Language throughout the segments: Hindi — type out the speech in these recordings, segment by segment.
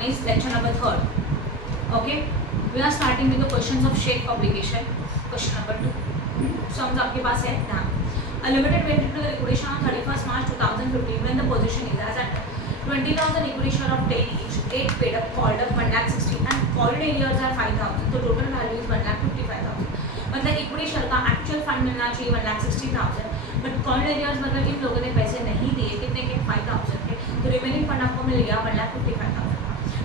Japanese, lecture number 3rd. Okay, we are starting with the questions of shake publication. Question number 2. Sums आपके पास है ना. A limited went into the liquidation on 31st March 2015 when the position is as at 20,000 equity share of 10 each. 8 paid up, called up 1,60,000 and called in years are 5,000. So total value is 1,55,000. मतलब इक्विटी शेयर का एक्चुअल फंड मिलना चाहिए 1,60,000, बट कॉल्ड एरियर्स मतलब इन लोगों ने पैसे नहीं दिए, कितने के 5,000 के, तो रिमेनिंग फंड आपको मिल गया 1,55,000 का.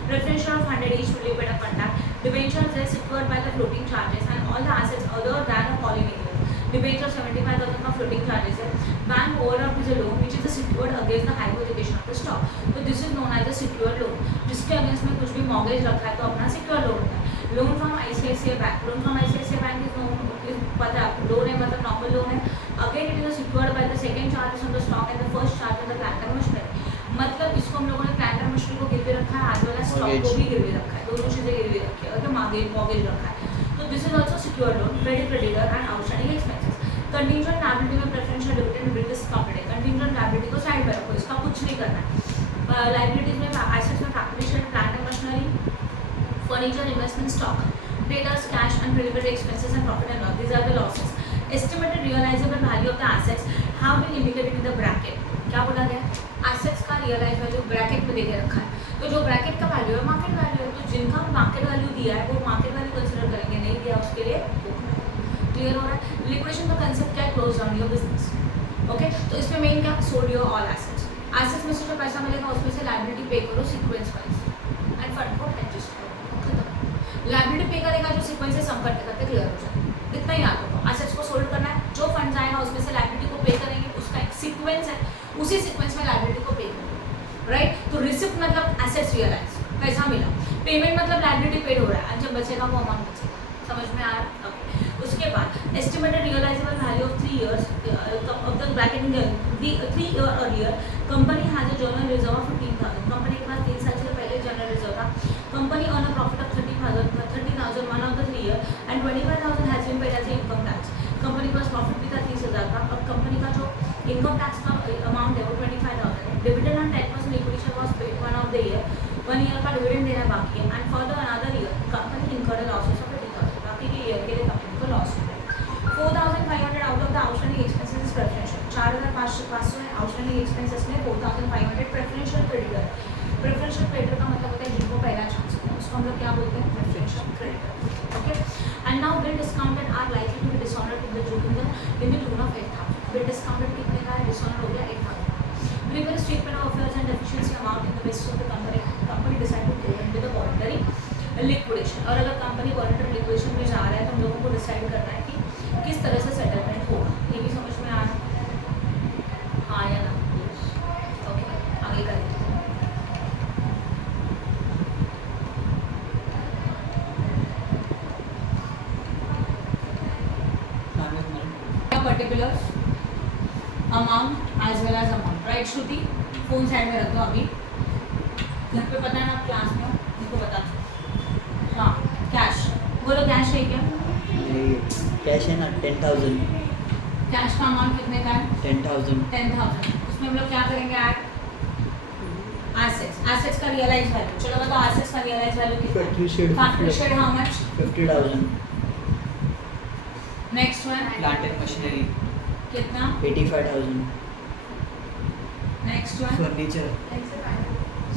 Preference share of 100 each will be paid up conduct. Debentures is secured by the floating charges and all the assets other than a calling area. Debenture 75,000 का floating charges है. Bank overdraft is a loan which is secured against the hypothecation of the stock. So this is known as a secured loan. जिसके अगेंस्ट में कुछ भी मॉर्गेज रखा है तो अपना सिक्योर लोन है. Loan from ICICI bank. Loan from ICICI bank is known, पता है आपको, लोन है मतलब नॉर्मल लोन है. Again it is secured by the second charges on the stock and the first charge on the plant and machinery. मतलब इसको हम लोगों ने प्लांट एंड मशीनरी को गिरवी रखा है, आज वाला स्टॉक को भी गिरवी रखा है, दोनों चीजें गिरवी रखी है, ओके, मॉर्गेज रखा है. तो this is also secured loan. Credit creditor and outstanding expenses. Contingent liability में preferential dividend will discounted. Contingent liability को साइड पे रखो, इसका कुछ नहीं करना है. लायबिलिटीज में एसेट्स में factory, plant and machinery, furniture, investment stock, traders, cash and preliminary expenses and profit and loss. These are the losses. Estimated realizable value of the assets have been indicated in the bracket. क्या बोला गया? Assets का realized value bracket में देके रखा है. तो जो bracket का value है market value है, तो जिनका market value दिया है वो market value consider करेंगे, नहीं दिया उसके लिए clear हो रहा है. Liquidation का concept क्या है? Close down your business. Okay? तो इसमें main क्या? Sold your all assets. Assets में से जो पैसा मिलेगा उसमें से liability pay करो sequence wise and fund को adjust करो. लायबिलिटी पे करेगा जो सीक्वेंस से सम करते करते क्लियर हो जाए, इतना ही याद रखो. एसेट्स को सोल्ड करना है, जो फंड्स आएगा उसमें से लायबिलिटी को पे करेंगे, उसका एक सीक्वेंस है, उसी सीक्वेंस में लायबिलिटी को पे करेंगे, राइट. तो रिसिप्ट मतलब एसेट्स रियलाइज, पैसा मिला. पेमेंट मतलब लायबिलिटी पेड हो रहा है, जब बचेगा वो अमाउंट बचेगा. समझ में आ रहा है? ओके. उसके बाद estimated realisable value of 3 years of the bracket the 3 year earlier. Company has a general reserve of 15,000. Company के पास 3 साल से पहले जर्नल रिजर्व था. Company earn a profit of 30,000 one of the 3 year and 25,000 has been paid as income tax. Company के पास प्रॉफिट भी था 30,000 का. अब कंपनी का जो इनकम टैक्स का अमाउंट है वो 25,000 है. Dividend on 10% equity share was paid one of the year. 1 year का डिविडेंड देना बाकी है and for the another year company incurred losses of 30,000. बाकी के ईयर के लिए कंपनी को लॉस हो रहा है. 4,500 out of the outstanding expenses is preferential. 4,500 है आउटस्टैंडिंग एक्सपेंसेस में, 4,500 प्रेफरेंशियल क्रेडिटर. प्रेफरेंशियल क्रेडिटर का मतलब होता है जिनको पहला चांस होता है, उसको हम लोग क्या बोलते हैं? Preferential creditor. Okay. And now bill discounted are likely to be dishonoured in the tune of 8,000. Bill discounted कितने का है? डिसऑनर्ड हो गया 8,000. Prepare statement of affairs and deficiency amount in the basis of the company decide to go into the voluntary liquidation. और अगर कंपनी voluntary liquidation में जा रहा है तो हम लोगों को डिसाइड करना है कि किस तरह से सेटलमेंट होगा. ये भी समझ में आ रहा है? हाँ या ना? ओके, आगे करें. Particular amount as well as amount, right Shruti? Phone side में रख दो. अभी घर पे पता है ना, आप क्लास में हो, इनको बता दो. हाँ, कैश बोलो. कैश है क्या? कैश है ना 10,000. कैश का अमाउंट कितने का है? 10,000. उसमें हम लोग क्या करेंगे? Add assets. एसेट्स का रियलाइज वैल्यू. चलो बताओ एसेट्स का रियलाइज वैल्यू कितना है? Factory shed how much? 50,000. Next one plant and machinery कितना? 85,000. Next one furniture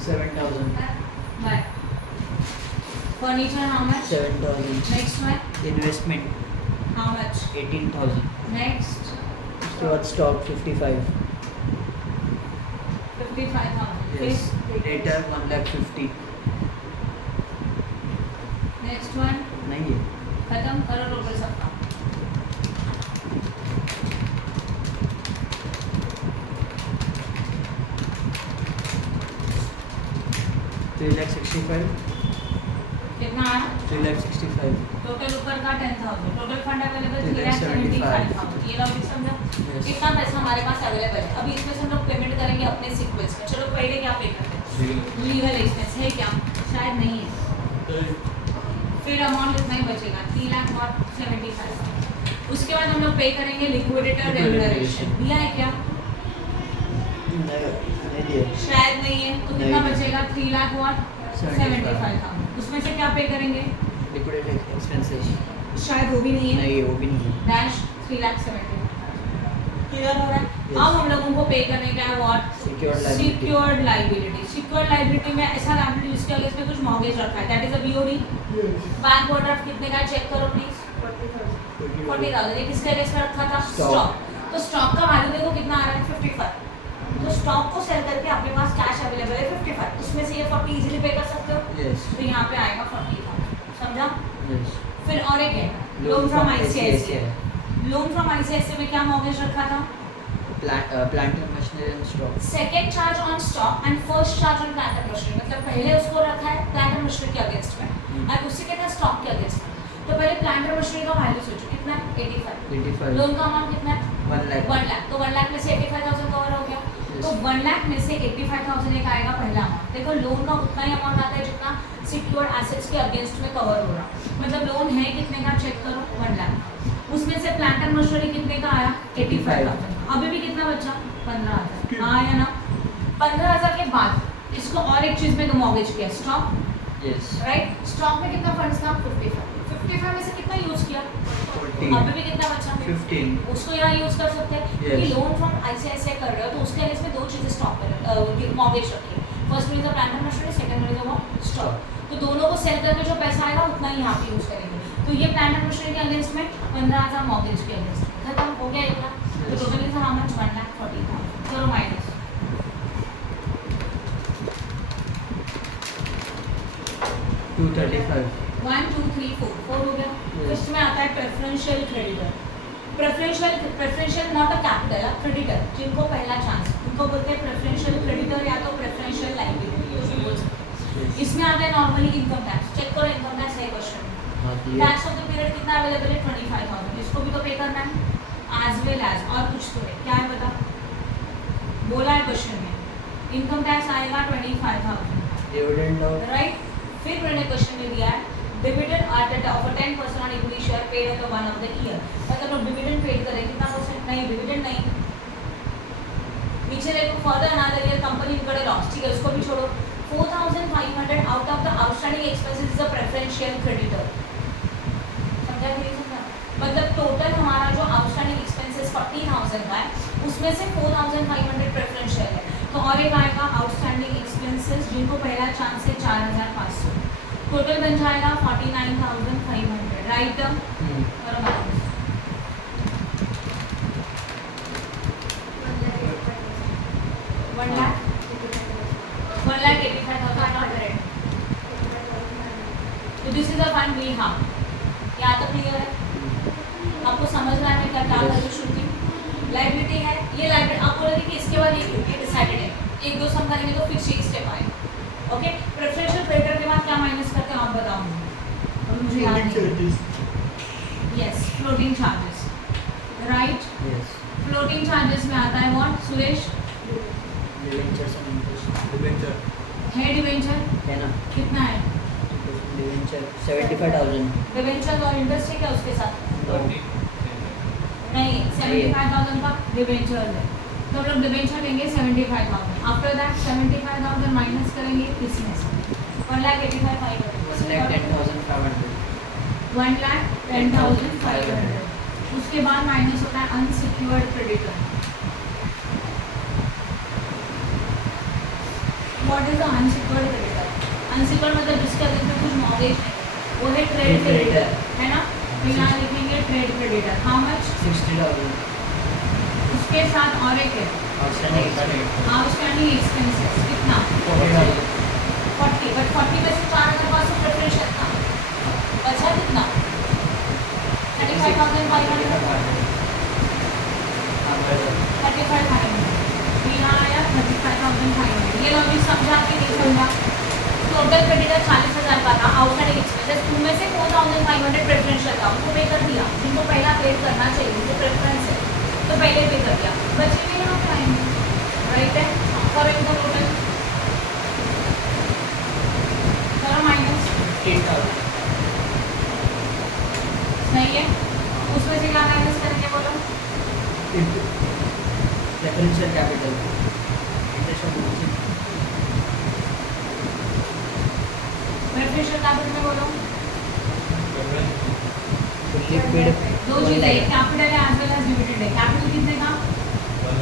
7,000. By. Furniture how much? 7,000. Next one investment how much? 18,000. Next उसके बाद stock 55. 55,000. Yes. Debtor 1,50,000. Next one नहीं है. खत्म करो टोटल सबका. तो 3,65,000. कितना आया? 3,65,000. टोटल ऊपर का 10,000. Total fund available 3,75,000. ये लॉजिक समझा? कितना पैसा हमारे पास अवेलेबल है. अभी इसमें से हम लोग पेमेंट करेंगे अपने सीक्वेंस में. चलो पहले क्या पे करते हैं? लीगल एक्सपेंस है क्या? शायद नहीं है. फिर अमाउंट इतना ही बचेगा 3,75,000. उसके बाद हम लोग पे करेंगे लिक्विडेटर रेम्यूनरेशन. दिया है क्या? नहीं दिया. शायद नहीं है. तो कितना बचेगा? 3,00,000 75,000। उसमें से क्या पे करेंगे? लिक्विडेटेड एक्सपेंसेस शायद वो भी नहीं है। नहीं, वो भी नहीं है। डैश 3,70,000। क्लियर हो रहा है? Yes. अब हम लोगों को पे करने का है what? Secured liability. Secured liability. Secured liability में ऐसा लाइबिलिटी जिसके अगेंस्ट में कुछ मॉर्गेज रखा है, that is a BOD. Bank overdraft कितने का चेक करो प्लीज। 40,000। ये किसके अगेंस्ट में रखा था? Stock. स्टॉक। तो स्टॉक का वैल्यू देखो कितना आ रहा है? 55। तो स्टॉक को सेल करके आपके पास कैश अवेलेबल है 55। उसमें से ये 40 इजीली पे कर सकते हो। Yes. तो यहाँ पे आएगा 40,000। समझा? Yes. फिर और एक है Loan loan from from ICICI. ICICI. Loan from ICICI में क्या मॉर्गेज रखा था? Plant and machinery and stock. Second charge on stock and first charge on plant and machinery. मतलब पहले उसको रखा है प्लांट एंड मशीनरी के अगेंस्ट में और उसी के था स्टॉक के अगेंस्ट में। तो पहले प्लांट एंड मशीनरी का वैल्यू सोचो कितना है? 85। 85. लोन का अमाउंट कितना है? 1 lakh. 1 लाख। तो 1 लाख में से 85,000 कवर हो गया। Yes. तो 1 लाख में से 85,000 एक आएगा पहला अमाउंट। देखो लोन का उतना ही अमाउंट आता है जितना सिक्योर्ड एसेट्स के अगेंस्ट में कवर हो रहा। मतलब लोन है कितने का चेक करो? 1 लाख। उसमें से प्लांट एंड मशीनरी कितने का आया? 85,000। अभी भी कितना बचा? 15,000। हाँ या ना? 15,000 के बाद इसको और एक चीज में मॉर्गेज किया, स्टॉक। Yes. राइट? स्टॉक में कितना फंड्स था? 55 में से कितना यूज किया? 40. अभी भी कितना बचा? 15. उसको यहाँ यूज कर सकते हैं Yes. क्योंकि लोन फ्रॉम आईसीआईसीआई कर रहे हो तो उसके अगेंस्ट में दो चीजें स्टॉक कर मॉर्गेज रखिए। First one is the plant and machinery, second one is the stock. तो दोनों को सेल करके जो पैसा आएगा उतना ही यहाँ पे यूज करेंगे। तो ये प्लांट एंड मशीनरी के अगेंस्ट में 15,000 मॉर्गेज के अगेंस्ट में खत्म हो गया इतना। तो Yes. Total is how much? 1,40,000। करो माइनस 235. 1 2 3 4 4 हो गया। Yes. फर्स्ट में आता है preferential creditor. Preferential not a capital, creditor जिनको पहला चांस उनको बोलते हैं प्रेफरेंशियल क्रेडिटर या तो प्रेफरेंशियल लायबिलिटी कुछ भी बोल सकते हैं। इसमें आता है नॉर्मली इनकम टैक्स। चेक करो इनकम टैक्स है क्वेश्चन में। टैक्स ऑफ द पीरियड कितना अवेलेबल है? 25,000। इसको भी तो पे करना है एज वेल एज। और कुछ तो है, क्या है बता? बोला है क्वेश्चन में इनकम टैक्स आएगा 25,000। Dividend of right? फिर मैंने क्वेश्चन में दिया है dividend at the of 10% on equity share paid at the one of the year. मतलब लोग डिविडेंड पेड करें कितना परसेंट? नहीं, डिविडेंड नहीं। नीचे देखो further another year company incurred loss. ठीक है, उसको भी छोड़ो। 4,500 out of the outstanding expenses is a preferential creditor. समझा कि नहीं समझा? मतलब टोटल हमारा जो आउटस्टैंडिंग एक्सपेंसेस 40,000 का है उसमें से 4,500 प्रेफरेंशियल है। तो और एक आएगा आउटस्टैंडिंग एक्सपेंसेस जिनको पहला चांस है 4,500। टोटल बन जाएगा 49,500। राइट? और माइनस 1 लाख 1,85,500। तो this is the fund we have. यहाँ तक क्लियर है? आपको समझ रहा है क्या क्या वैल्यू शुड बी? लायबिलिटी है ये। लायबिलिटी आप बोलोगे कि इसके बाद ये डिसाइडेड है, एक दो सम करेंगे तो फिर यही स्टेप आएगा। ओके, प्रेफरेंशियल क्रेडिटर के बाद क्या माइनस करते हैं आप बताओ मुझे। याद नहीं। Yes, floating charges. Right? Yes. Floating charges में आता है what Suresh? Debentures and interest. Debenture है डिवेंचर है ना? कितना है? Debenture 75,000. डिवेंचर और इंटरेस्ट है क्या उसके साथ? No. नहीं, 75,000 का डिवेंचर है तो हम लोग डिवेंचर देंगे 75,000। आफ्टर दैट 75,000 माइनस करेंगे इसमें से 1,85,500। 1,10,500. 1,10,500। उसके बाद माइनस होता है unsecured creditor. What is the unsecured creditor? Unsecured मतलब जिसके अगेंस्ट में कुछ मॉर्गेज नहीं है, वो है ट्रेड क्रेडिटर, है ना? तो यहाँ लिखेंगे ट्रेड क्रेडिटर। How much? 60,000. उसके साथ और एक है आउटस्टैंडिंग एक्सपेंसेस कितना? 40,000. 40। बट 40 में से 4,500 प्रेफरेंशियल था, बचा कितना? 35,500। 35,500 यहाँ आया 35,500। ये लॉजिक समझा कि नहीं समझा? टोटल क्रेडिटर 40,000 का था, आउटस्टैंडिंग एक्सपेंसेस उनमें से 4,500 प्रेफरेंशियल था, उनको पे कर दिया। जिनको पहला पेड करना चाहिए उनको प्रेफरेंस है तो पहले पे कर दिया, बचे भी यहाँ पे आएंगे। राइट है? करो इनको टोटल, करो माइनस 15,000. सही है। उसमें से क्या माइनस करेंगे बोलो? Preferential capital. Interest on deposit. Preferential capital में बोलो लिक्विड दो चीजें, कैपिटल है एज वेल एज डिविडेंड है। कैपिटल कितने का? 1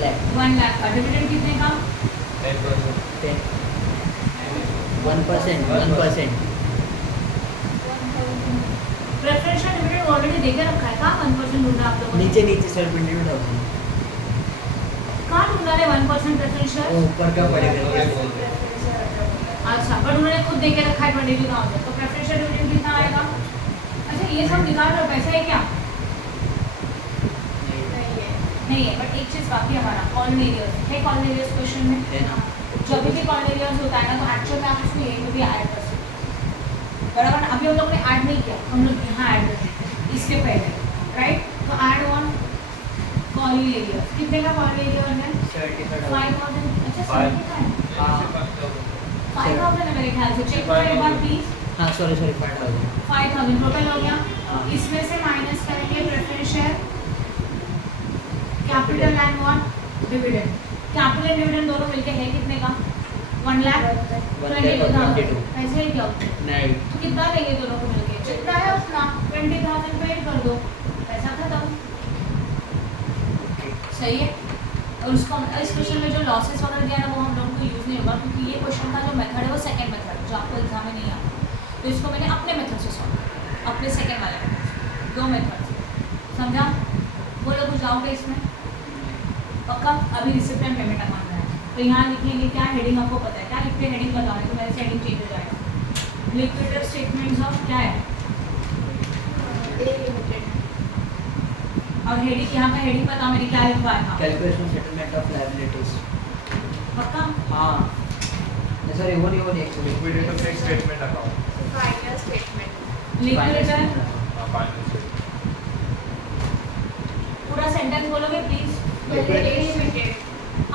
लाख 1 लाख का। डिविडेंड कितने का? 1%। प्रेफरेंशियल डिविडेंड ऑलरेडी देके रखा है। कहाँ 1% ढूंढना है आप लोगों ने? नीचे सेल्फ इंडिविड ऑप्शन कहाँ ढूंढना है 1% प्रेफरेंशियल? ऊपर का पड़ेगा। अच्छा, बट उन्होंने खुद देके रखा है 22,000, तो प्रेफरेंशियल डिविडेंड कितना आएगा? अच्छा, ये सब निकाल रहे हो, पैसा है क्या? नहीं है, बट एक चीज़ बाकी हमारा कॉलन एरियाज है। कॉलन एरियाज क्वेश्चन में जब भी कॉलन एरियाज होता है ना, तो एक्चुअल में आप इसको यहीं पे भी ऐड कर सकते हो, बराबर। अभी हम लोग ने ऐड नहीं किया, हम लोग यहाँ ऐड कर देते हैं इसके पहले, राइट? तो ऐड ऑन कॉलन एरियाज। कितने का कॉलन एरिया है? 5,000। अच्छा, 5,000 है मेरे ख्याल से। चेक करो एक बार प्लीज। हाँ सॉरी 5,000 टोटल हो गया। हाँ। इसमें से माइनस करेंगे preference share, capital and one dividend. Capital and dividend दोनों मिलके है कितने का? 1,22,000। ऐसे ही क्या? नहीं तो कितना लेंगे दोनों को मिलके? जितना है उतना 20,000 पेड कर दो, पैसा खत्म। सही है। और उसको इस क्वेश्चन में जो लॉसेस वगैरह दिया ना, वो हम लोगों को यूज़ नहीं होगा, क्योंकि ये क्वेश्चन का जो मेथड है वो सेकंड मेथड है, जो आपको एग्जाम में नहीं आता। तो इसको मैंने अपने मेथड से सॉल्व किया, अपने सेकंड वाले मेथड से, दो मेथड से। समझा? वो लोग कुछ जाओगे इसमें पक्का? अभी रिसिप्टेंट पेमेंट अकाउंट है, तो यहाँ लिखेंगे क्या? हेडिंग आपको पता है क्या लिखते हैं? हेडिंग बताओ, तो मेरे से हेडिंग चेंज हो जाएगा। लिक्विडेटर स्टेटमेंट्स ऑफ क्या है? और हेडिंग, यहाँ का हेडिंग पता मैंने क्या लिखवाया था? Calculation settlement of liabilities. पक्का? हाँ सॉरी वो नहीं liquidator fix statement account liquidator final पूरा सेंटेंस बोलोगे प्लीज? लिक्विडेटर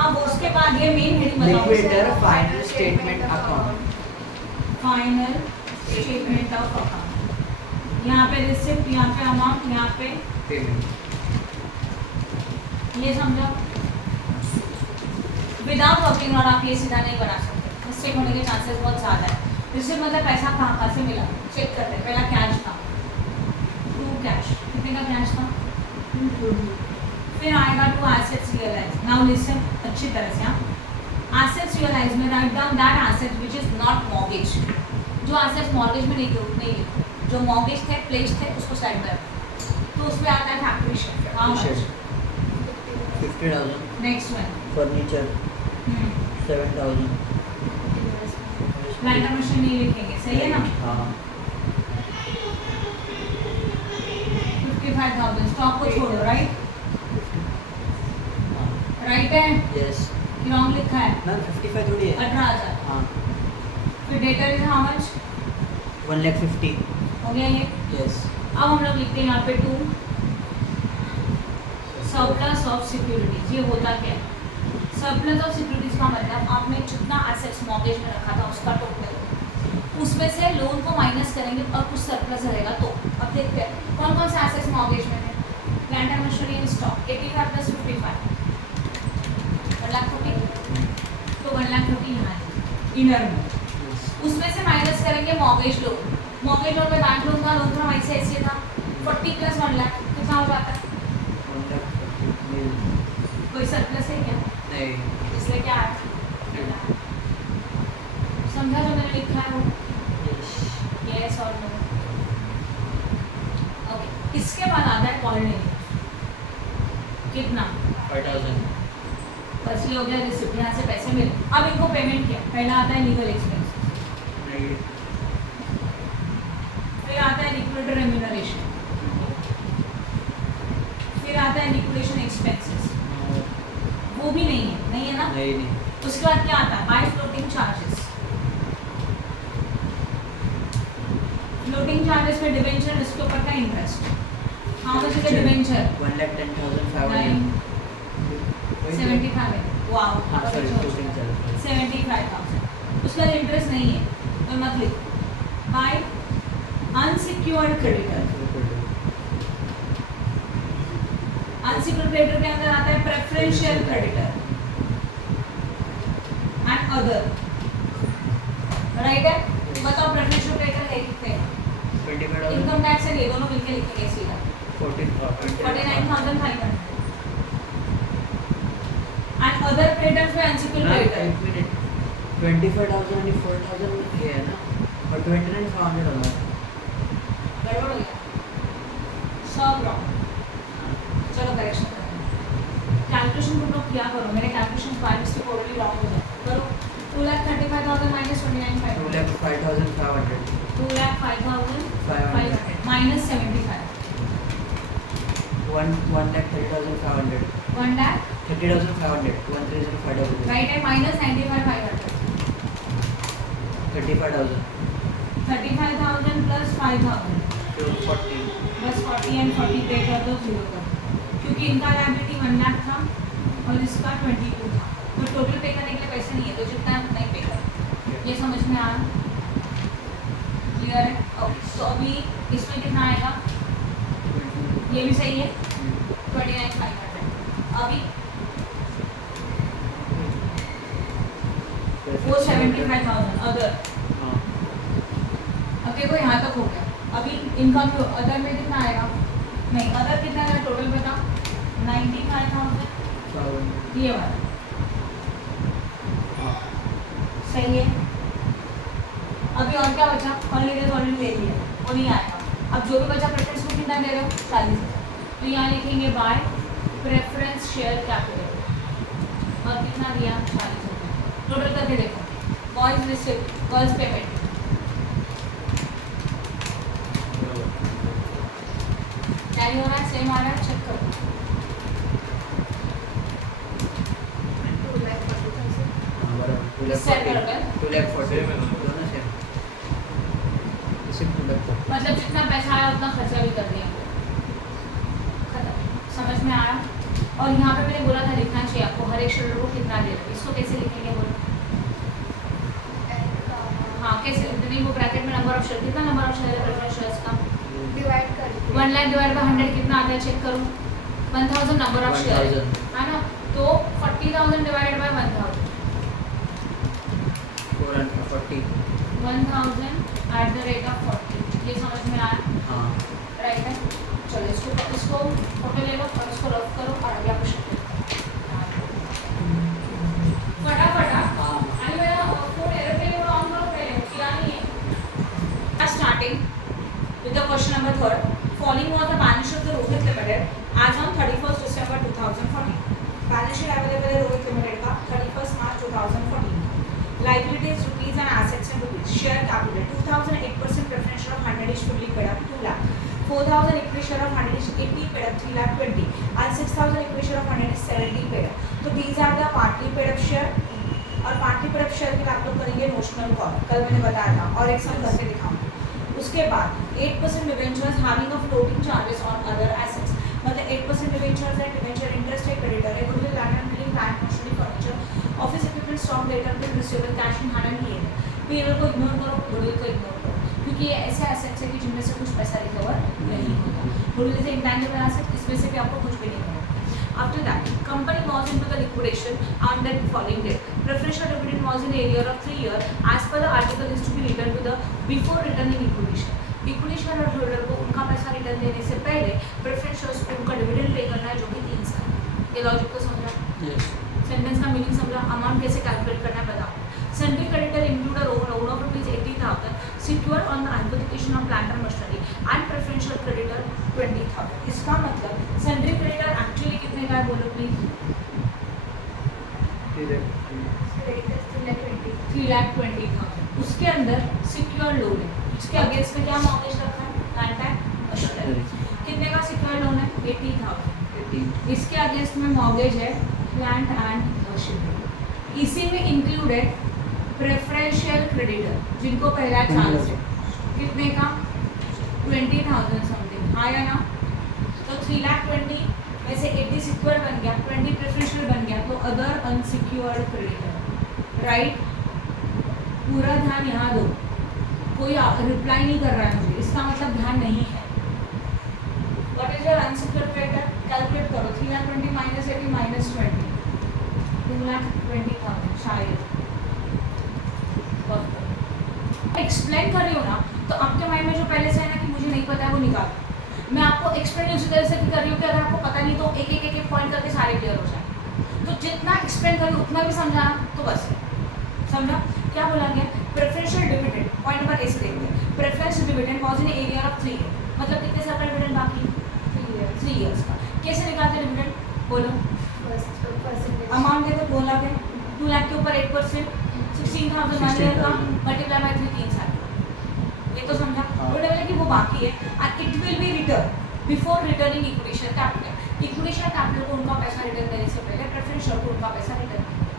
अब उसके बाद ये मेन हेडिंग बताओ। Liquidator final statement account. Final statement of account. यहाँ पे रिसिप्ट, यहाँ पे अमाउंट, यहाँ पे पेमेंट। ये समझो। विदाउट वर्किंग नोट आप ये सीधा नहीं बना सकते, मिस्टेक होने के चांसेस बहुत ज़्यादा है। रिसिप्ट मतलब पैसा कहाँ से मिला, चेक करते हैं। पहला कैश था, टू कैश, कितने का कैश था? फिर आएगा to assets realise. Now listen अच्छी तरह से। हाँ, एसेट्स रियलाइज में right down that asset which is not mortgage. जो एसेट्स मॉर्गेज में नहीं लिखो, जो मॉर्गेज थे, प्लेस थे, उसको साइड में रखो। तो उसमें आता है factory share. How much? 50,000। Next one furniture 7,000। Plant machine नहीं लिखेंगे, सही है ना? हाँ 55,000 स्टॉक को छोड़ो, राइट? राइट है? यस रॉन्ग लिखा है। मैम 55 थोड़ी है। 18,000। हाँ फिर डेटर इज हाउ मच? 1,50,000। हो गया ये। यस अब हम लोग लिखते हैं यहाँ पे टू सरप्लस ऑफ सिक्योरिटीज। ये होता क्या है? सरप्लस ऑफ सिक्योरिटीज का मतलब आपने जितना एसेट्स मॉर्गेज में रखा था उसका टोटल, उसमें से लोन को माइनस करेंगे और कुछ सरप्लस रहेगा। तो अब देखते हैं कौन कौन से एसेट्स मॉर्गेज में है। Plant and machinery and stock 85 + 55 1,40,000। तो 1,40,000 यहाँ है इनर में। उसमें से माइनस करेंगे मॉर्गेज लोन। मॉर्गेज लोन में बैंक लोन था वैसे ऐसे था 40 + 1 लाख कितना हो जाता है? 1,50,000। कोई सरप्लस है क्या? नहीं इसलिए क्या है? समझा जो मैंने लिखा है वो? यस और नो? ओके, इसके बाद आता है कॉलन एरिया। कितना? 5,000। बस ये हो गया रिसिप्ट, यहाँ से पैसे मिले। अब इनको पेमेंट किया। पहला आता है लीगल एक्सपेंस, फिर आता है लिक्विडेटर रेम्यूनरेशन, फिर आता है लिक्विडेशन एक्सपेंसेस। वो भी नहीं है ना? नहीं उसके बाद क्या आता है? By floating charges. Floating charges में डिबेंचर, इसके ऊपर का interest. How much is the debenture? 1,10,500। 75 है। Wow, sorry floating charge 75,000। उसका इंटरेस्ट नहीं है तो मत लिखो। By unsecured creditor. Unsecured creditor के अंदर आता है preferential creditor and other. Right है? बताओ 25,000 इनकम टैक्स एंड ये दोनों मिलके लिखेंगे सीधा 49,500 एंड अदर क्रेडिटर्स में अनसिक्योर्ड क्रेडिटर 25,000 आणि 4,000 हे आहे ना और 29,500 होणार गड़बड़ हो गया सब रॉन्ग चलो करेक्शन कैलकुलेशन तुम लोग किया करो मेरे calculation by mistake already wrong हो जाए करो 2,35,000 minus 29,500 2,05,500 2,05,500 minus 75 1,30,500 1 lakh 30,500 1,30,500 right and minus 95,500 35,000 35,000 plus 5,000 40 बस 40 and 40 पे कर दो जीरो कर दो क्योंकि इनका लायबिलिटी 1 लाख था और इसका 22 था तो टोटल पे करने के लिए पैसे नहीं है तो जितना है उतना ही पे कर ये समझ में आ क्लियर है तो अभी इसमें कितना आएगा ये भी सही है 29,500 अभी वो 75,000 अदर हाँ अब देखो यहाँ तक हो गया अभी इनकम अदर में कितना आएगा नहीं अदर कितना आएगा टोटल बता 95,000 ये वाला सही है अभी और क्या बचा हॉलीडेज ऑलरेडी ले लिया वो नहीं आएगा अब जो भी बचा प्रेफरेंस को कितना दे रहे हो 40,000 तो यहाँ लिखेंगे बाय प्रेफरेंस शेयर कैपिटल और कितना दिया 40,000 टोटल करके देखो boys receipt girls payment tally हो रहा है सेम आ रहा है चेक करो 2,40,000 मतलब जितना पैसा आया उतना खर्चा भी कर दिया खत्म समझ में आया और यहाँ पे मैंने बोला था लिखना चाहिए आपको हर एक शेड्यूल को कितना दे रहे इसको कैसे लिखेंगे बोलो हाँ कैसे नहीं वो ब्रैकेट में नंबर ऑफ शेयर कितना नंबर ऑफ शेयर है प्रेफरेंस शेयर्स का डिवाइड कर 1 लाख डिवाइड बाय 100 कितना आता है चेक करो 1,000 नंबर ऑफ शेयर है ना तो 40,000 divided by 1,000 1,000 at the rate of 40 ये समझ में आया हाँ राइट है चलो इसको फोटो ले लो और इसको रफ करो और अगला क्वेश्चन फटाफट अरे मेरा फोन एरोप्लेन मोड ऑन करो पहले किया नहीं है starting with the question number 3 following was the balance sheet of the Rohit limited as on 31st December 2014 balance sheet available है रोहित लिमिटेड का 31st March 2014 liabilities rupees and assets in rupees share capital 2,008% preference share of 100 is fully paid up 2 lakh 4,000 equity share of 100 is 80 paid up 3 lakh 20 and 6,000 equity share of 100 is 70 paid up तो these are the partly paid up share और partly paid up share के लिए आप लोग करेंगे notional call कल मैंने बताया था और एक सम करके दिखाऊंगा उसके बाद 8% debentures having of floating charges on other assets मतलब 8% debentures है debenture interest है creditor है goodwill land and building plant machinery furniture office equipment stock data bill receivable cash in hand and ये पीएल को इग्नोर करो गुडविल को इग्नोर करो क्योंकि ये ऐसे एसेट्स है कि जिनमें से कुछ पैसा रिकवर नहीं होता गुडविल इज इंटैंजिबल एसेट इसमें से भी आपको कुछ भी नहीं मिलेगा after that company was into the liquidation on the following date preferential dividend was in arrear of 3 year as per the article is to be return to the before returning liquidation liquidation और होल्डर को उनका पैसा रिटर्न देने से पहले प्रेफरेंशियल को उनका डिविडेंड पे करना है जो कि 3 साल ये लॉजिक को समझा सेंटेंस का मीनिंग समझा अमाउंट कैसे कैलकुलेट करना है बताओ central creditor include a loan of rupees 80,000 secure on the hypothecation of plant and machinery and preferential creditor 20,000 इसका मतलब सेंट्रल क्रेडिटर एक्चुअली कितने का है बोलो प्लीज 3,20,000 उसके अंदर सिक्योर लोन है उसके अगेंस्ट में क्या मॉर्गेज रखा है प्लांट एंड मशीनरी कितने का सिक्योर लोन है 80,000 इसके अगेंस्ट में मॉर्गेज है प्लांट एंड मशीनरी इसी में इंक्लूडेड प्रेफरेंशियल क्रेडिटर जिनको पहला चांस है कितने का 20,000 समथिंग हाँ या ना तो 3,20,000 में से 80 सिक्योर बन गया 20 प्रेफरेंशियल बन गया तो अदर अनसिक्योर्ड क्रेडिटर राइट पूरा ध्यान यहाँ दो कोई रिप्लाई नहीं कर रहा है मुझे इसका मतलब ध्यान नहीं है what is your unsecured creditor calculate करो 3,20,000 minus 80 minus 20 2,20,000 शायद एक्सप्लेन कर रही हूँ ना तो आपके माइंड में जो पहले से है ना कि मुझे नहीं पता है वो निकाल। मैं आपको एक्सप्लेन उसी तरह से कर रही हूँ कि अगर आपको पता नहीं तो एक पॉइंट करके सारे क्लियर हो जाए। तो जितना एक्सप्लेन करूँ उतना भी समझाना तो बस समझा। क्या बोला गया? Preferential dividend point number A से देखते हैं। Preferential dividend was in area of 3 year, मतलब कितने साल का डिविडेंड बाकी? 3 इयर्स का। कैसे निकालते हैं डिविडेंड बोलो? अमाउंट देखो 2 लाख है, 2 लाख के ऊपर 8% 16,000 वन ईयर का मल्टीप्लाई बाय 3 साल। ये तो समझा। बोले वाले कि वो बाकी है and it will be return before returning equity share capital. Equity share capital को उनका पैसा रिटर्न करने से पहले प्रेफरेंस शेयर को उनका पैसा रिटर्न करेंगे।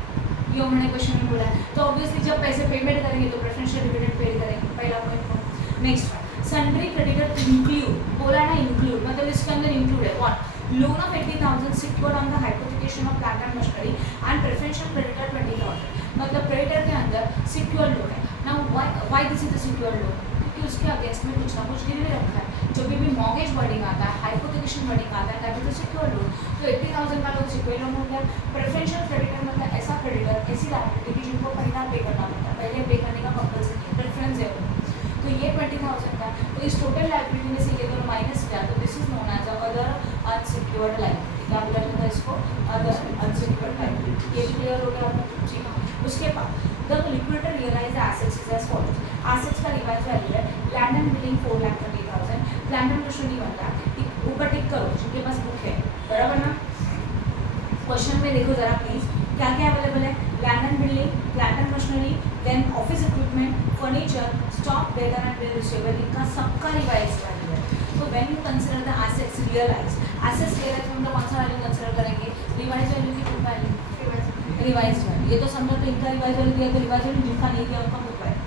ये उन्होंने क्वेश्चन में बोला है। तो ऑब्वियसली जब पैसे पेमेंट करेंगे तो प्रेफरेंशियल डिविडेंड पे करेंगे, पहला point. Next one, sundry creditor include, बोला ना इंक्लूड, मतलब इसके अंदर इंक्लूड है what? Loan of 80,000 secured on the hypothecation of plant and machinery and preferential creditor 20,000, मतलब क्रेडिटर के अंदर सिक्योर्ड लोन है। Now why this is the secured loan? क्योंकि उसके अगेंस्ट में कुछ ना कुछ गिरवी रखा है। जब भी मॉर्गेज वर्डिंग आता है, हाइपोथेकेशन वर्डिंग आता है, that is the secured loan. तो 80,000 का लोन सिक्योर्ड लोन हो गया। प्रेफरेंशियल क्रेडिटर मतलब ऐसा क्रेडिटर, ऐसी लायबिलिटी की जिनको पहला पे करना पड़ता है, पहले पे करने का कंपल्सरी है, प्रेफरेंस है वो। तो ये 20,000 का, तो इस टोटल लायबिलिटी में से ये दोनों माइनस किया तो this is known as other unsecured liability. क्या बोला जाता है इसको? Other unsecured liability. ये भी क्लियर हो गया आपको? जी हाँ। उसके बाद the liquidator realise assets is as follows. Assets का रिवाइज वैल्यू है land and building 4,30,000, plant and machinery 1 lakh. ऊपर टिक करो जिनके पास बुक है, बराबर ना? क्वेश्चन में देखो जरा प्लीज, क्या क्या अवेलेबल है? Land and building, plant and machinery, then office equipment, furniture, stock, debtor and bill receivable, इनका सबका रिवाइज वैल्यू है। तो when you consider the assets realise, assets realise में मतलब कौन सा वैल्यू कंसीडर करेंगे? रिवाइज वैल्यू की बुक वैल्यू, रिवाइज वैल्यू। ये तो समझो, तो इनका रिवाइज वैल्यू दिया तो रिवाइज वैल्यू, जिनका नहीं दिया उनका book value.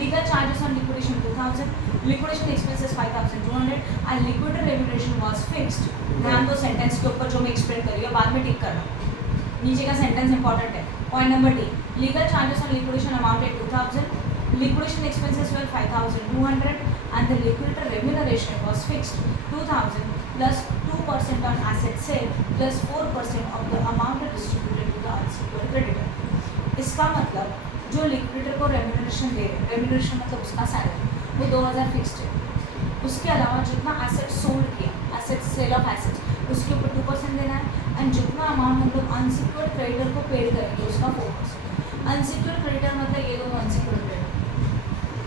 Legal charges on liquidation 2,000, liquidation expenses 5,200 and liquidator remuneration was fixed. ध्यान दो सेंटेंस के ऊपर जो मैं एक्सप्लेन कर रही हूँ, बाद में टिक करना, नीचे का सेंटेंस इंपॉर्टेंट है। Point number D, legal charges on liquidation amounted 2,000, liquidation expenses were 5,200 and the liquidator remuneration was fixed 2,000 plus 2% on asset sale plus 4% of the amount distributed to the unsecured creditor। इसका मतलब जो लिक्विडेटर को रेम्यूनरेशन दे रहे, रेम्यूनरेशन मतलब उसका सैलरी, वो 2,000 फिक्स्ड है। उसके अलावा जितना एसेट सोल्ड किया, एसेट सेल ऑफ एसेट्स, उसके ऊपर 2% देना है एंड जितना अमाउंट हम लोग अनसिक्योर्ड क्रेडिटर को पेड करेंगे उसका 4%। अनसिक्योर्ड क्रेडिटर मतलब ये दोनों अनसिक्योर्ड क्रेडिटर,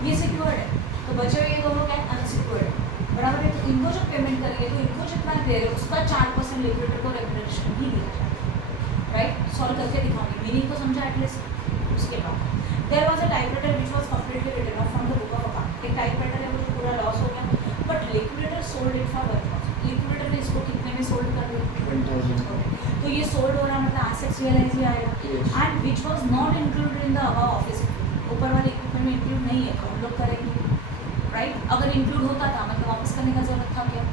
ये सिक्योर्ड है तो बचे हुए ये दोनों क्या है? अनसिक्योर्ड है, बराबर है। तो इनको जब पेमेंट करेंगे तो इनको जितना दे रहे उसका 4% लिक्विडेटर को रेम्यूनरेशन भी दिया जाएगा, राइट? सॉल्व करके दिखाऊंगी, मीनिंग तो समझा एटलीस्ट। उसके बाद there was a typewriter which was completely written off from the book of account. एक टाइपराइटर है वो तो पूरा लॉस हो गया, but liquidator sold it for 1,000। Liquidator ने इसको कितने में सोल्ड कर दिया? 10,000। तो ये सोल्ड हो रहा मतलब एसेट्स रियलाइज ही आएगा। And which was not included in the above office, ऊपर वाले इक्विपमेंट में इंक्लूड नहीं है तो हम लोग करेंगे, राइट? अगर इंक्लूड होता था मतलब वापस करने का जरूरत था क्या?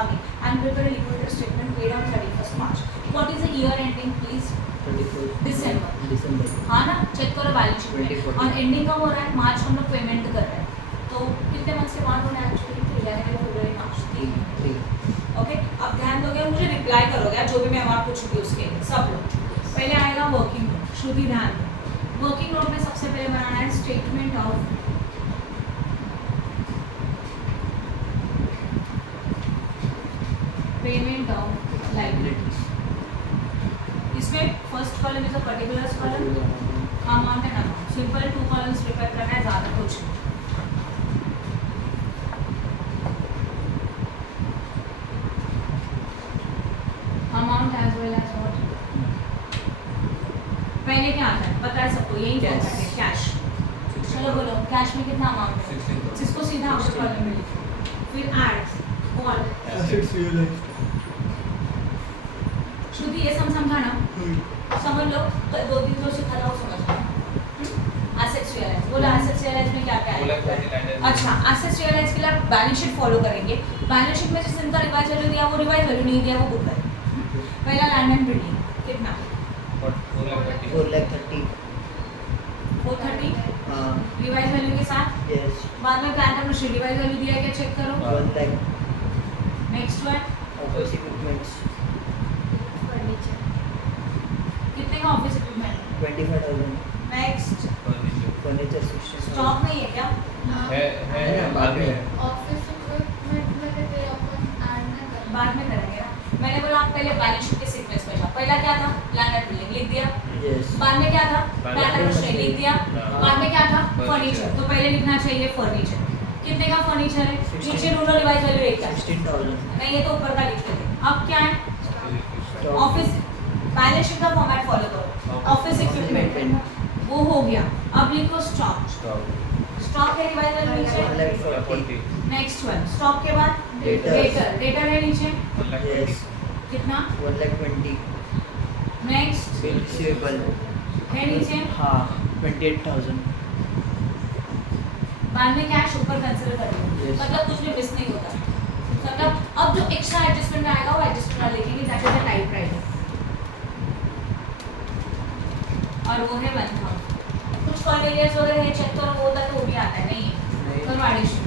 आगे and prepare liquidator statement paid on 31st March. What is the year ending please? दिसंबर। हाँ ना, चेक करो बैलेंस शीट में। और एंडिंग कब हो रहा है? मार्च हम लोग पेमेंट कर रहे हैं, तो कितने मंथ्स के बाद होना है एक्चुअली? जनवरी, फरवरी, मार्च, 3। ओके, अब ध्यान दोगे, मुझे रिप्लाई करोगे जो भी मैं वहाँ पूछूंगी उसके सब लोग। पहले आएगा वर्किंग नोट, श्रुति ध्यान दो। वर्किंग नोट में सबसे पहले बनाना है statement of payment of liabilities. इसमें first column is a particulars column, amount and amount, simple 2 columns prepare करना है, ज़्यादा कुछ नहीं। Amount as well as what, पहले क्या आता है पता है सबको? यही Cash. कैश। चलो बोलो, कैश में कितना अमाउंट है? 16,000। जिसको सीधा आउटर कॉलम में लिखो, फिर ऐड कॉल। Assets realized। श्रुति ये समझाना, समझ लो, तो 2 दिन जो सिखा था वो समझ लो। एसेट्स रियलाइज, बोला एसेट्स रियलाइज में क्या क्या है? अच्छा, एसेट्स रियलाइज के लिए आप बैलेंस शीट फॉलो करेंगे। बैलेंस शीट में जिस दिन का रिवाइज वैल्यू दिया वो रिवाइज वैल्यू नहीं दिया वो बुक है। पहला लैंड एंड बिल्डिंग कितना? 4,30,000। 430 हाँ। रिवाइज वैल्यू के साथ। यस। बाद में plant and machinery revise value दिया है क्या? चेक करो। 1 lakh। Next one, office equipments कितने का office equipment? 25,000। Next, furniture 60,000। Stock नहीं है क्या? आगे है ऑफिस इक्विपमेंट में तो अपन ऐड ना करें। बाद में करेंगे ना। मैंने बोला आप पहले बैलेंस शीट के सीक्वेंस में जाओ। पहला क्या था, लैंड एंड बिल्डिंग लिख दिया। Yes. बाद में क्या था, बाद प्लांट एंड में मशीनरी लिख दिया। हाँ। बाद में क्या था, फर्नीचर। फर्नीचर। तो पहले लिखना चाहिए फर्नीचर। कितने का फर्नीचर है, 16 नीचे रूलर डिवाइस वैल्यू एक है 16,000. नहीं, ये तो ऊपर का लिखते थे। अब क्या है, Stock. ऑफिस बैलेंस शीट का फॉर्मेट फॉलो करो। ऑफिस इक्विपमेंट वो हो गया। अब लिखो स्टॉक। स्टॉक है डिवाइस वैल्यू नीचे। 1,40,000. नेक्स्ट वन स्टॉक के बाद Debtors. डेटर। डेटर है नीचे Yes. कितना, 1,20,000. Next Bill receivable. है नीचे। हाँ 28,000. बाद में कैश ऊपर कंसीडर कर लो। Yes. मतलब कुछ भी मिस नहीं होता। मतलब अब जो एक्स्ट्रा एडजस्टमेंट आएगा वो एडजस्टमेंट लिखेंगे, that is the type writer. और वो है 1000। कुछ कॉन्वेरियंस वगैरह है, चेक करो, वो होता है तो वो भी आता है। नहीं नहीं। करो एडिशन।